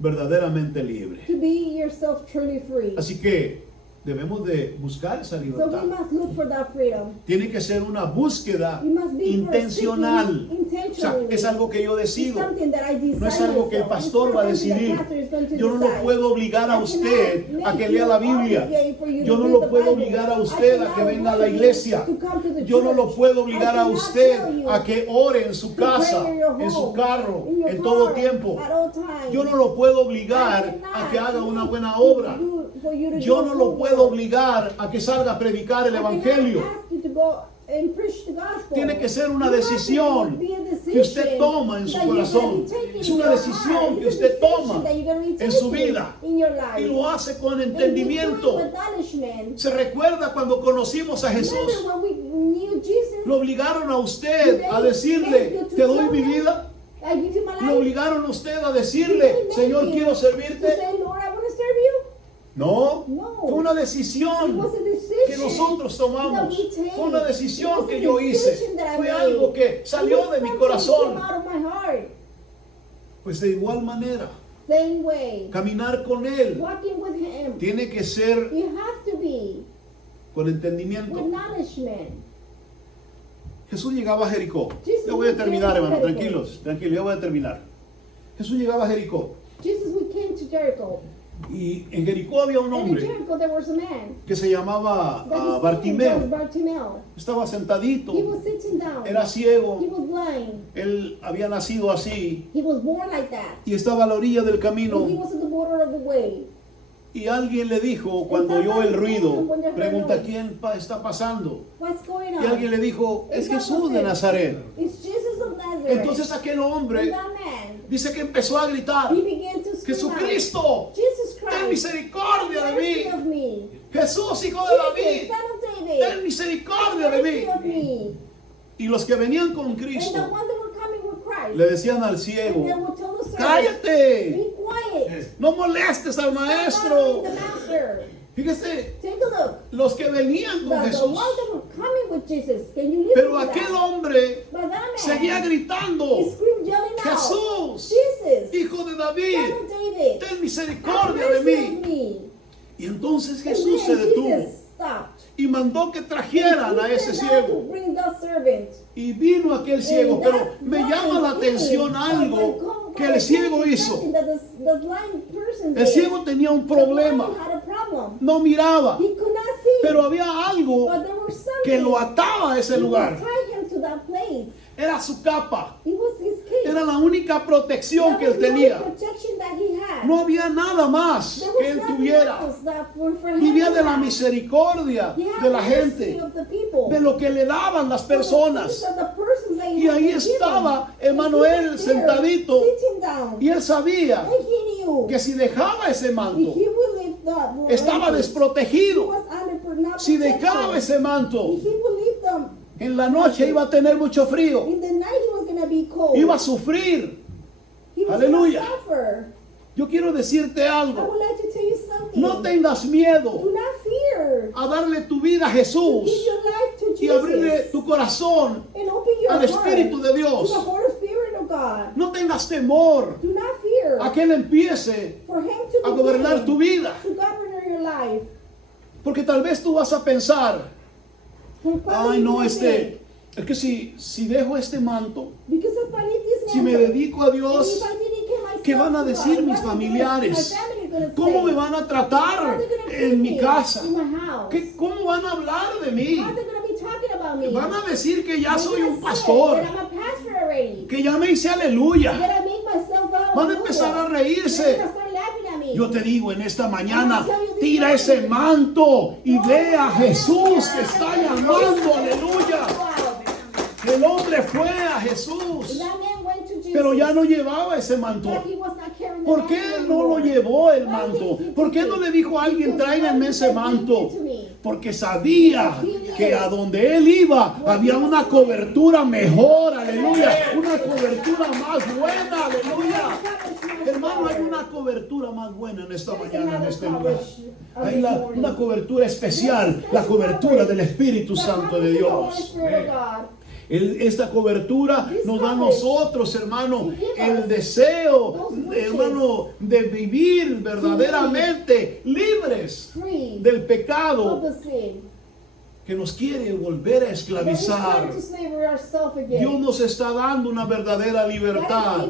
verdaderamente libre. to be yourself truly free. Así que debemos de buscar esa So we libertad. must look for that freedom. Tiene que ser una búsqueda We must be intencional. O sea, intentionally. es algo que yo It's decido. something that I decide No es algo que el myself. pastor It's va a not something decidir. the pastor is going to Yo no lo decide. puedo obligar a I usted cannot a que make lea la you Biblia. obligate for you Yo to no read lo the puedo Bible. obligar a I usted a cannot que venga a la oblige you iglesia. to come to the Yo no lo church. puedo obligar I a cannot usted tell you a que ore en su to casa, pray in your en su home, carro, in your en todo car, tiempo. at all times. Yo no lo puedo I obligar cannot a que haga una buena do- obra. for you to Yo do no lo good puedo work. obligar a que salga a predicar el I cannot evangelio. ask you to go and preach the gospel. Tiene que ser una You have to decisión be a que usted decision toma en su that you're gonna corazón. be taking Es in una your decisión heart. que It's a usted decision toma that you're gonna be en su taking vida. in your life. Y lo hace con And you do it entendimiento. with knowledge. Se recuerda cuando conocimos a Jesús. Remember when we knew Jesus? Lo obligaron a usted a decirle, te doy mi vida. I give you my Lo life. obligaron a usted a decirle, Señor, quiero To servirte. say, Lord, I want to serve you. No, No. fue una It decisión was a que decision nosotros that tomamos. we take. Fue una decisión It was que a yo hice. decision that I Fue made. algo que It salió was de mi something corazón. that came out of my heart. Pues de igual manera, Same way. caminar con Él Walking with Him. tiene que ser You have to be con with entendimiento. knowledge. Jesús llegaba a Jericó. Jesus Ya voy a terminar, came to hermano. Jericho. Tranquilos, ya voy a terminar. Jesús llegaba a Jericó. Jesus, we came to Jericho. Y en Jericó había un And in hombre Jericho there was a man. que se llamaba That his name was Bartimeo. Bartimeo. Estaba sentadito, He was sitting down. era ciego, He was blind. él había nacido así He was born like that. y estaba a la orilla del And he camino. was at the border of the way. Y alguien le dijo, cuando oyó el ruido, pregunta, ¿quién está pasando? What's going on? Y alguien le dijo, es Jesús de Nazaret. It's Jesus of Nazareth. Entonces aquel And hombre that man, dice que empezó a gritar, he began to scream out, Jesucristo, Jesus ten Christ, misericordia have de mercy mí. of me. Jesús, hijo de Jesus, David, son of ten David, misericordia have de mercy mí. of me. Y los que venían con And the Cristo ones that were coming with Christ, le decían al and they ciego, would tell the servant, cállate, be quiet. no molestes al Stop maestro. bothering the master. Fíjese, Take a look. los que venían con The Jesús. ones that were coming with Jesus. Can you listen Pero to aquel that? hombre But that man, seguía gritando, he screamed, yelling out, Jesús, Jesus, hijo de son David, of David, ten have misericordia de mercy of mí. me. Y entonces And Jesús se then detuvo Jesus stopped. y mandó que trajeran a He ese sent out to ciego. bring the servant. Y vino aquel ciego, And pero that me blind llama la atención came. algo que el ciego hizo. That the blind person El did. ciego tenía un The problema, blind had a problem. no miraba, He could not see. pero había algo But there was something que lo ataba a ese that lugar. tied him to that place. Era su capa, It was his cape. era la única protección That que was él the only tenía. protection that he had. No había nada más There que was él nothing tuviera. else that for him Vivía to de la have. misericordia He had de la mercy gente, of the people. de lo que le daban las personas. Of the persons that he Y had ahí been given. estaba And he Emanuel was there, sentadito. sitting down. Y él sabía And he knew que si dejaba ese manto, he would lift up. estaba He desprotegido. was under not Si protection. dejaba ese manto, He would lift them. en la noche iba a tener mucho frío, In the night he was gonna be cold. iba a sufrir. He was Aleluya. gonna suffer. Yo quiero decirte I algo, would like to tell you something. no tengas miedo Do not fear. a darle tu vida a Give Jesús your life to y abrirle Jesus. tu corazón And open your al heart Espíritu de to Dios. the Holy Spirit of God. No tengas temor Do not fear. a que Él empiece For him to a gobernar tu begin vida. to govern your life. Porque tal vez tú vas a pensar, For probably ay you no, may think, es que si dejo este manto, because if I leave this si me mantle, dedico a and Dios, if I dedicate myself ¿qué van a to decir God, mis what is familiares? my family gonna ¿Cómo say? me van a How tratar are they gonna treat en mi me casa? in my house? ¿Cómo van a hablar de mí? How are they gonna be talking about me? Van a decir que ya They're soy gonna un say pastor, that I'm a pastor already. que ya me hice aleluya. That I make myself out. Van a empezar a They're reírse. gonna start laughing at me. Yo te digo en esta mañana, tira ese manto y ve a Jesús que está llamando, aleluya. El hombre fue a Jesús, That man went to Jesus. pero ya no llevaba ese manto. But he was not carrying the ¿Por qué mantle no lo anymore. llevó el manto? ¿Por qué no le dijo a alguien, tráiganme ese manto? Porque sabía que a donde él iba había una cobertura mejor, aleluya. Una cobertura más buena, aleluya. Hermano, hay una cobertura más buena en esta mañana, en este lugar. Hay una cobertura especial, la cobertura del Espíritu Santo de Dios. Esta cobertura nos da a nosotros, hermano, el deseo, hermano, de vivir verdaderamente libres del pecado que nos quiere volver a esclavizar. Dios nos está dando una verdadera libertad.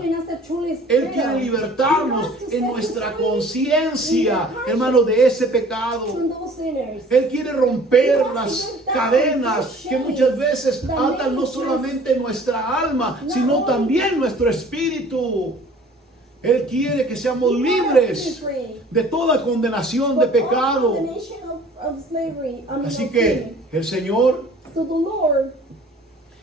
Él quiere libertarnos en nuestra conciencia, hermano, de ese pecado. Él quiere romper las cadenas que muchas veces atan no solamente nuestra alma, sino también nuestro espíritu. Él quiere que seamos libres de toda condenación de pecado. Así que el Señor So the Lord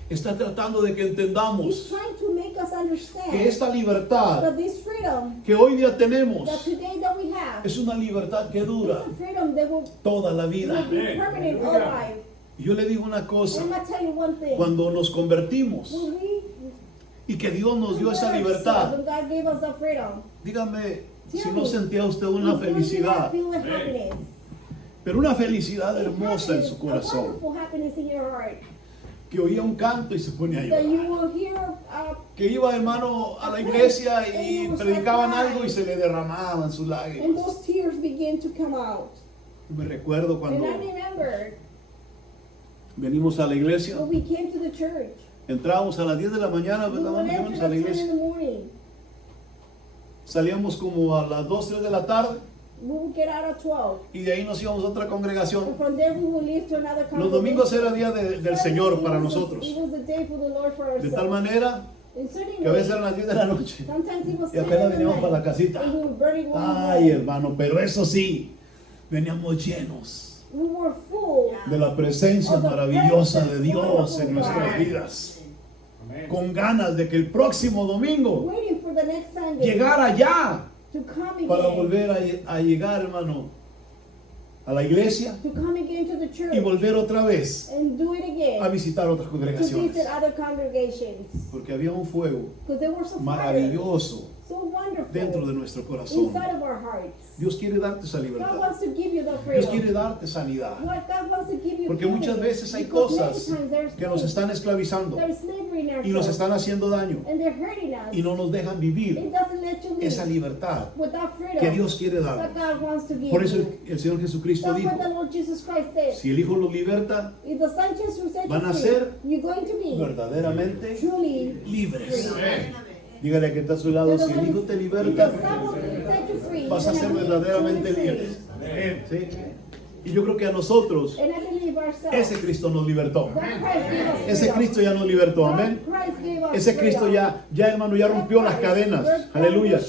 está tratando de que is entendamos trying to make us understand que esta libertad that this freedom que hoy día tenemos that today that we have es una libertad que dura is a freedom that will toda la vida. be permanent all life. Y yo le digo una cosa, And I'm gonna tell you one thing. cuando nos convertimos When we y que Dios nos dio esa when libertad, God gave us that freedom, dígame si no sentía usted una before you felicidad, feel the happiness. pero una felicidad hermosa en su A corazón, wonderful happiness in your heart. que oía un canto y se ponía a That llorar, you will hear que iba hermano a la iglesia y predicaban algo y se le derramaban sus and lágrimas. those tears begin to come out. Me recuerdo And cuando I remember venimos a la iglesia, when we came to the church. entramos a las 10 de la mañana, We ¿verdad? would Cuando enter llegamos at a la 10 in iglesia, the morning. salíamos como a las 2, 3 de la tarde We would get out at 12. y de ahí nos íbamos a otra congregación. And from there we would leave to another congregation. Los domingos era día del Señor para It was nosotros, the day for the Lord for de tal ourselves. manera In certain que a veces ways, eran las 10 de la noche sometimes it was y apenas 10 in the veníamos para la night, casita. and we were burning one Ay, home. hermano, pero eso sí, veníamos llenos We were full de la presencia maravillosa de Dios en nuestras vidas, con ganas de que el próximo domingo waiting for the next Sunday llegara ya to come para again. volver a llegar, hermano, a la iglesia To come again to the church y volver otra vez and do it again. a visitar otras To congregaciones, visit other congregations. porque había un fuego Because there was a fire maravilloso so wonderful dentro de nuestro corazón. inside of our hearts. Dios quiere darte esa God libertad. wants to give you the Dios freedom. quiere darte sanidad. God wants to give you Porque healing. muchas veces hay Because cosas many times there's que nos things están esclavizando that is slavery in y nos ourselves. están haciendo daño And they're hurting us. y no nos dejan vivir It doesn't let you live esa libertad with that freedom que Dios quiere that dar. God wants to give Por eso you. el Señor Jesucristo That's dijo, what the Lord Jesus Christ said. si el Hijo los liberta, If the Son Jesus set van a you free, ser you're going to be verdaderamente truly libres. free. Dígale a que está a su lado, si el Hijo te If liberta, the Son will set you free, vas a you're ser gonna be verdaderamente truly libre. free. ¿Sí? Y yo creo que a nosotros, And I believe ourselves. ese Cristo nos libertó. God Christ gave us Ese freedom. Cristo ya nos libertó, amén. God Christ gave us Ese Cristo freedom. ya hermano, ya rompió las cadenas. Aleluya.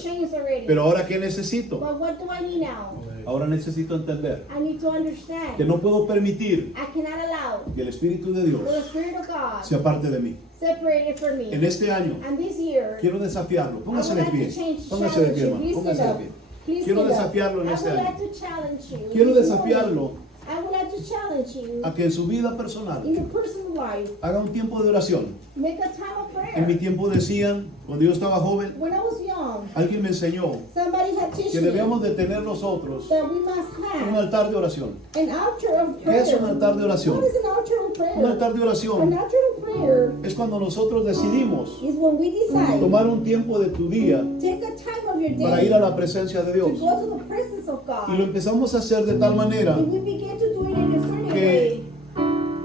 Pero ahora, ¿qué necesito? But what do I need now? Ahora necesito entender I need to understand. que no puedo permitir I cannot allow que el Espíritu de Dios for the Spirit of God sea parte de mí. separated from me. En este año And this year, quiero desafiarlo. I Póngase would de like pie. to change, Póngase de pie, challenge you. hermano. Please Póngase stand de up. pie. Please Quiero stand up. desafiarlo en I este would año. like to challenge you. Quiero this desafiarlo morning. I would like to challenge you a que en su vida personal in your personal life. haga un tiempo de oración. Make a time of En mi prayer. tiempo decían, cuando yo estaba joven, When I was young, alguien me enseñó somebody had que teach me debíamos de tener nosotros that we must un have altar de oración. an altar of ¿Qué prayer. es un altar de oración? What is an altar of prayer? Un altar de An oración altar of prayer es cuando nosotros decidimos is when we decide tomar un tiempo de tu día take a time of your para day ir a la presencia de to Dios. go to the presence of Y lo God. empezamos a hacer de tal manera And we begin to do it in a certain que way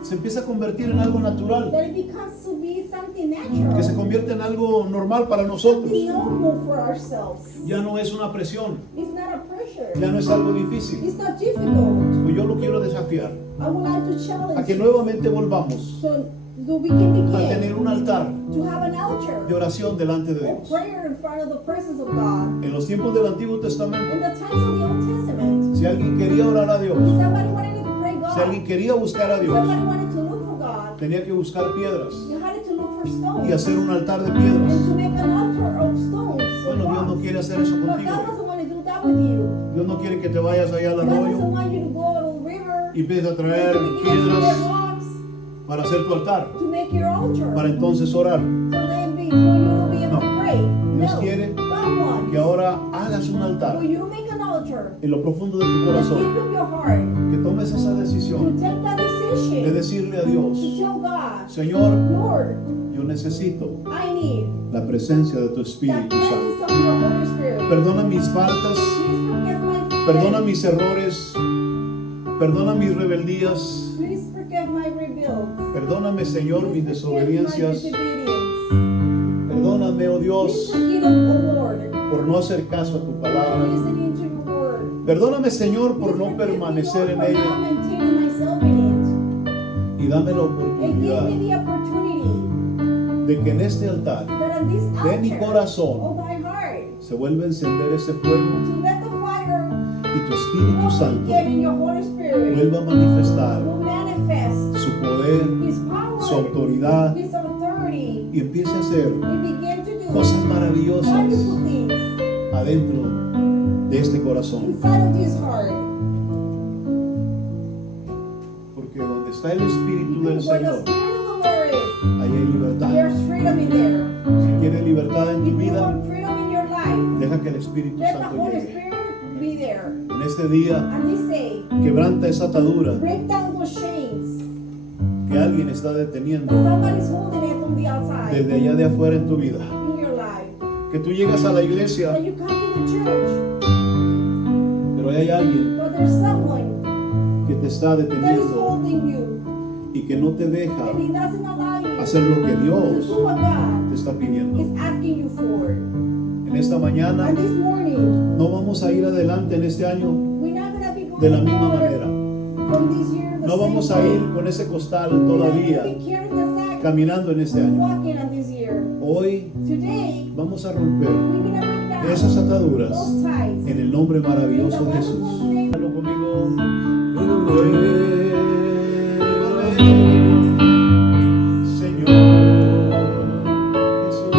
se empieza a convertir en algo natural, that it becomes to be something que se natural, convierte en algo normal para nosotros. something normal for ourselves. Ya no es una presión, It's not a pressure. ya no es algo difícil. It's not difficult. Pues yo lo quiero desafiar I would like to a challenge que you nuevamente volvamos so we can a tener begin un altar to have an altar de oración delante de of Dios. prayer in front of the presence of God. En los tiempos del Antiguo Testamento, In the times of the Old Testament, si alguien quería orar a Dios, somebody wanted to pray si alguien God. quería buscar a Dios, Somebody wanted to look for God. tenía que buscar piedras You had to look for y stones hacer un altar de and piedras. to make an altar of stones. Bueno, Dios no quiere hacer eso But God contigo. doesn't want to do that with you. Dios no quiere que te vayas allá al God doesn't arroyo want you to go to the river y empieces a and traer to begin to get piedras rocks para hacer tu altar, to make your altar. para entonces orar. So then be for you to be able to No. pray. Dios No. quiere God wants Que ahora hagas un altar for you to make an altar en lo profundo de tu in the corazón, deep of your heart que tomes esa to decisión take that de decision decirle a to Dios, tell God, Señor, Lord, yo necesito I need la presencia de tu that Espíritu presence Santo. of your Holy Spirit. Perdona mis faltas, Please forgive my perdona sins. mis errores, perdona mis rebeldías, Please forgive my rebellions. perdóname, Señor, mis Please forgive my desobediencias. disobedience. Perdóname, oh Please Dios, forgive, oh Lord, por no hacer caso a tu for palabra. listening to your word. Perdóname, Señor, por Please no forgive me, permanecer Lord, en for ella. not maintaining myself in Y dame la it. And give oportunidad me the opportunity de que en este altar that on this de mi altar corazón of my heart se vuelva a encender ese fuego to let the fire y tu Espíritu Santo get in your Holy Spirit vuelva a manifestar will manifest su poder, His autoridad His authority, y empiece a hacer we begin to do cosas maravillosas wonderful things adentro de este corazón. inside of this heart. Porque donde está el Espíritu del Because where the Señor, Spirit of the Lord is, ahí hay libertad. there's freedom in there. Si quieres libertad en If tu you vida, want freedom in your life, deja que el Espíritu let the Santo Holy llegue. Spirit be there. En este día, And this day, quebranta esa atadura break down those chains que alguien está that deteniendo somebody's holding it from the outside desde allá de afuera en tu vida. in your life. Que tú llegas a la iglesia, When you come to the church, pero hay alguien but there's someone que te está that is deteniendo holding you, y que no te deja and he doesn't allow you hacer lo que to Dios do what God te está pidiendo. is asking you for. En esta mañana And this morning, no vamos a ir adelante en este año we're not going to be de la going misma forward manera. from this year the No same vamos a way. ir con ese costal We're not todavía gonna be carrying the sack, caminando en este año. walking on this year. Hoy Today, vamos a romper we're going to break down esas ataduras those ties. en el nombre maravilloso de Jesús. Hazlo conmigo. Señor Jesús.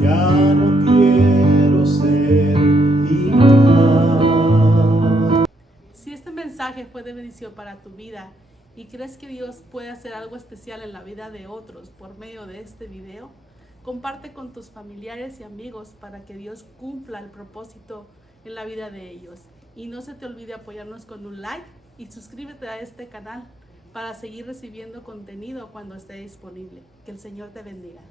Ya no quiero ser igual. Si este mensaje fue de bendición para tu vida y crees que Dios puede hacer algo especial en la vida de otros por medio de este video, comparte con tus familiares y amigos para que Dios cumpla el propósito en la vida de ellos. Y no se te olvide apoyarnos con un like y suscríbete a este canal para seguir recibiendo contenido cuando esté disponible. Que el Señor te bendiga.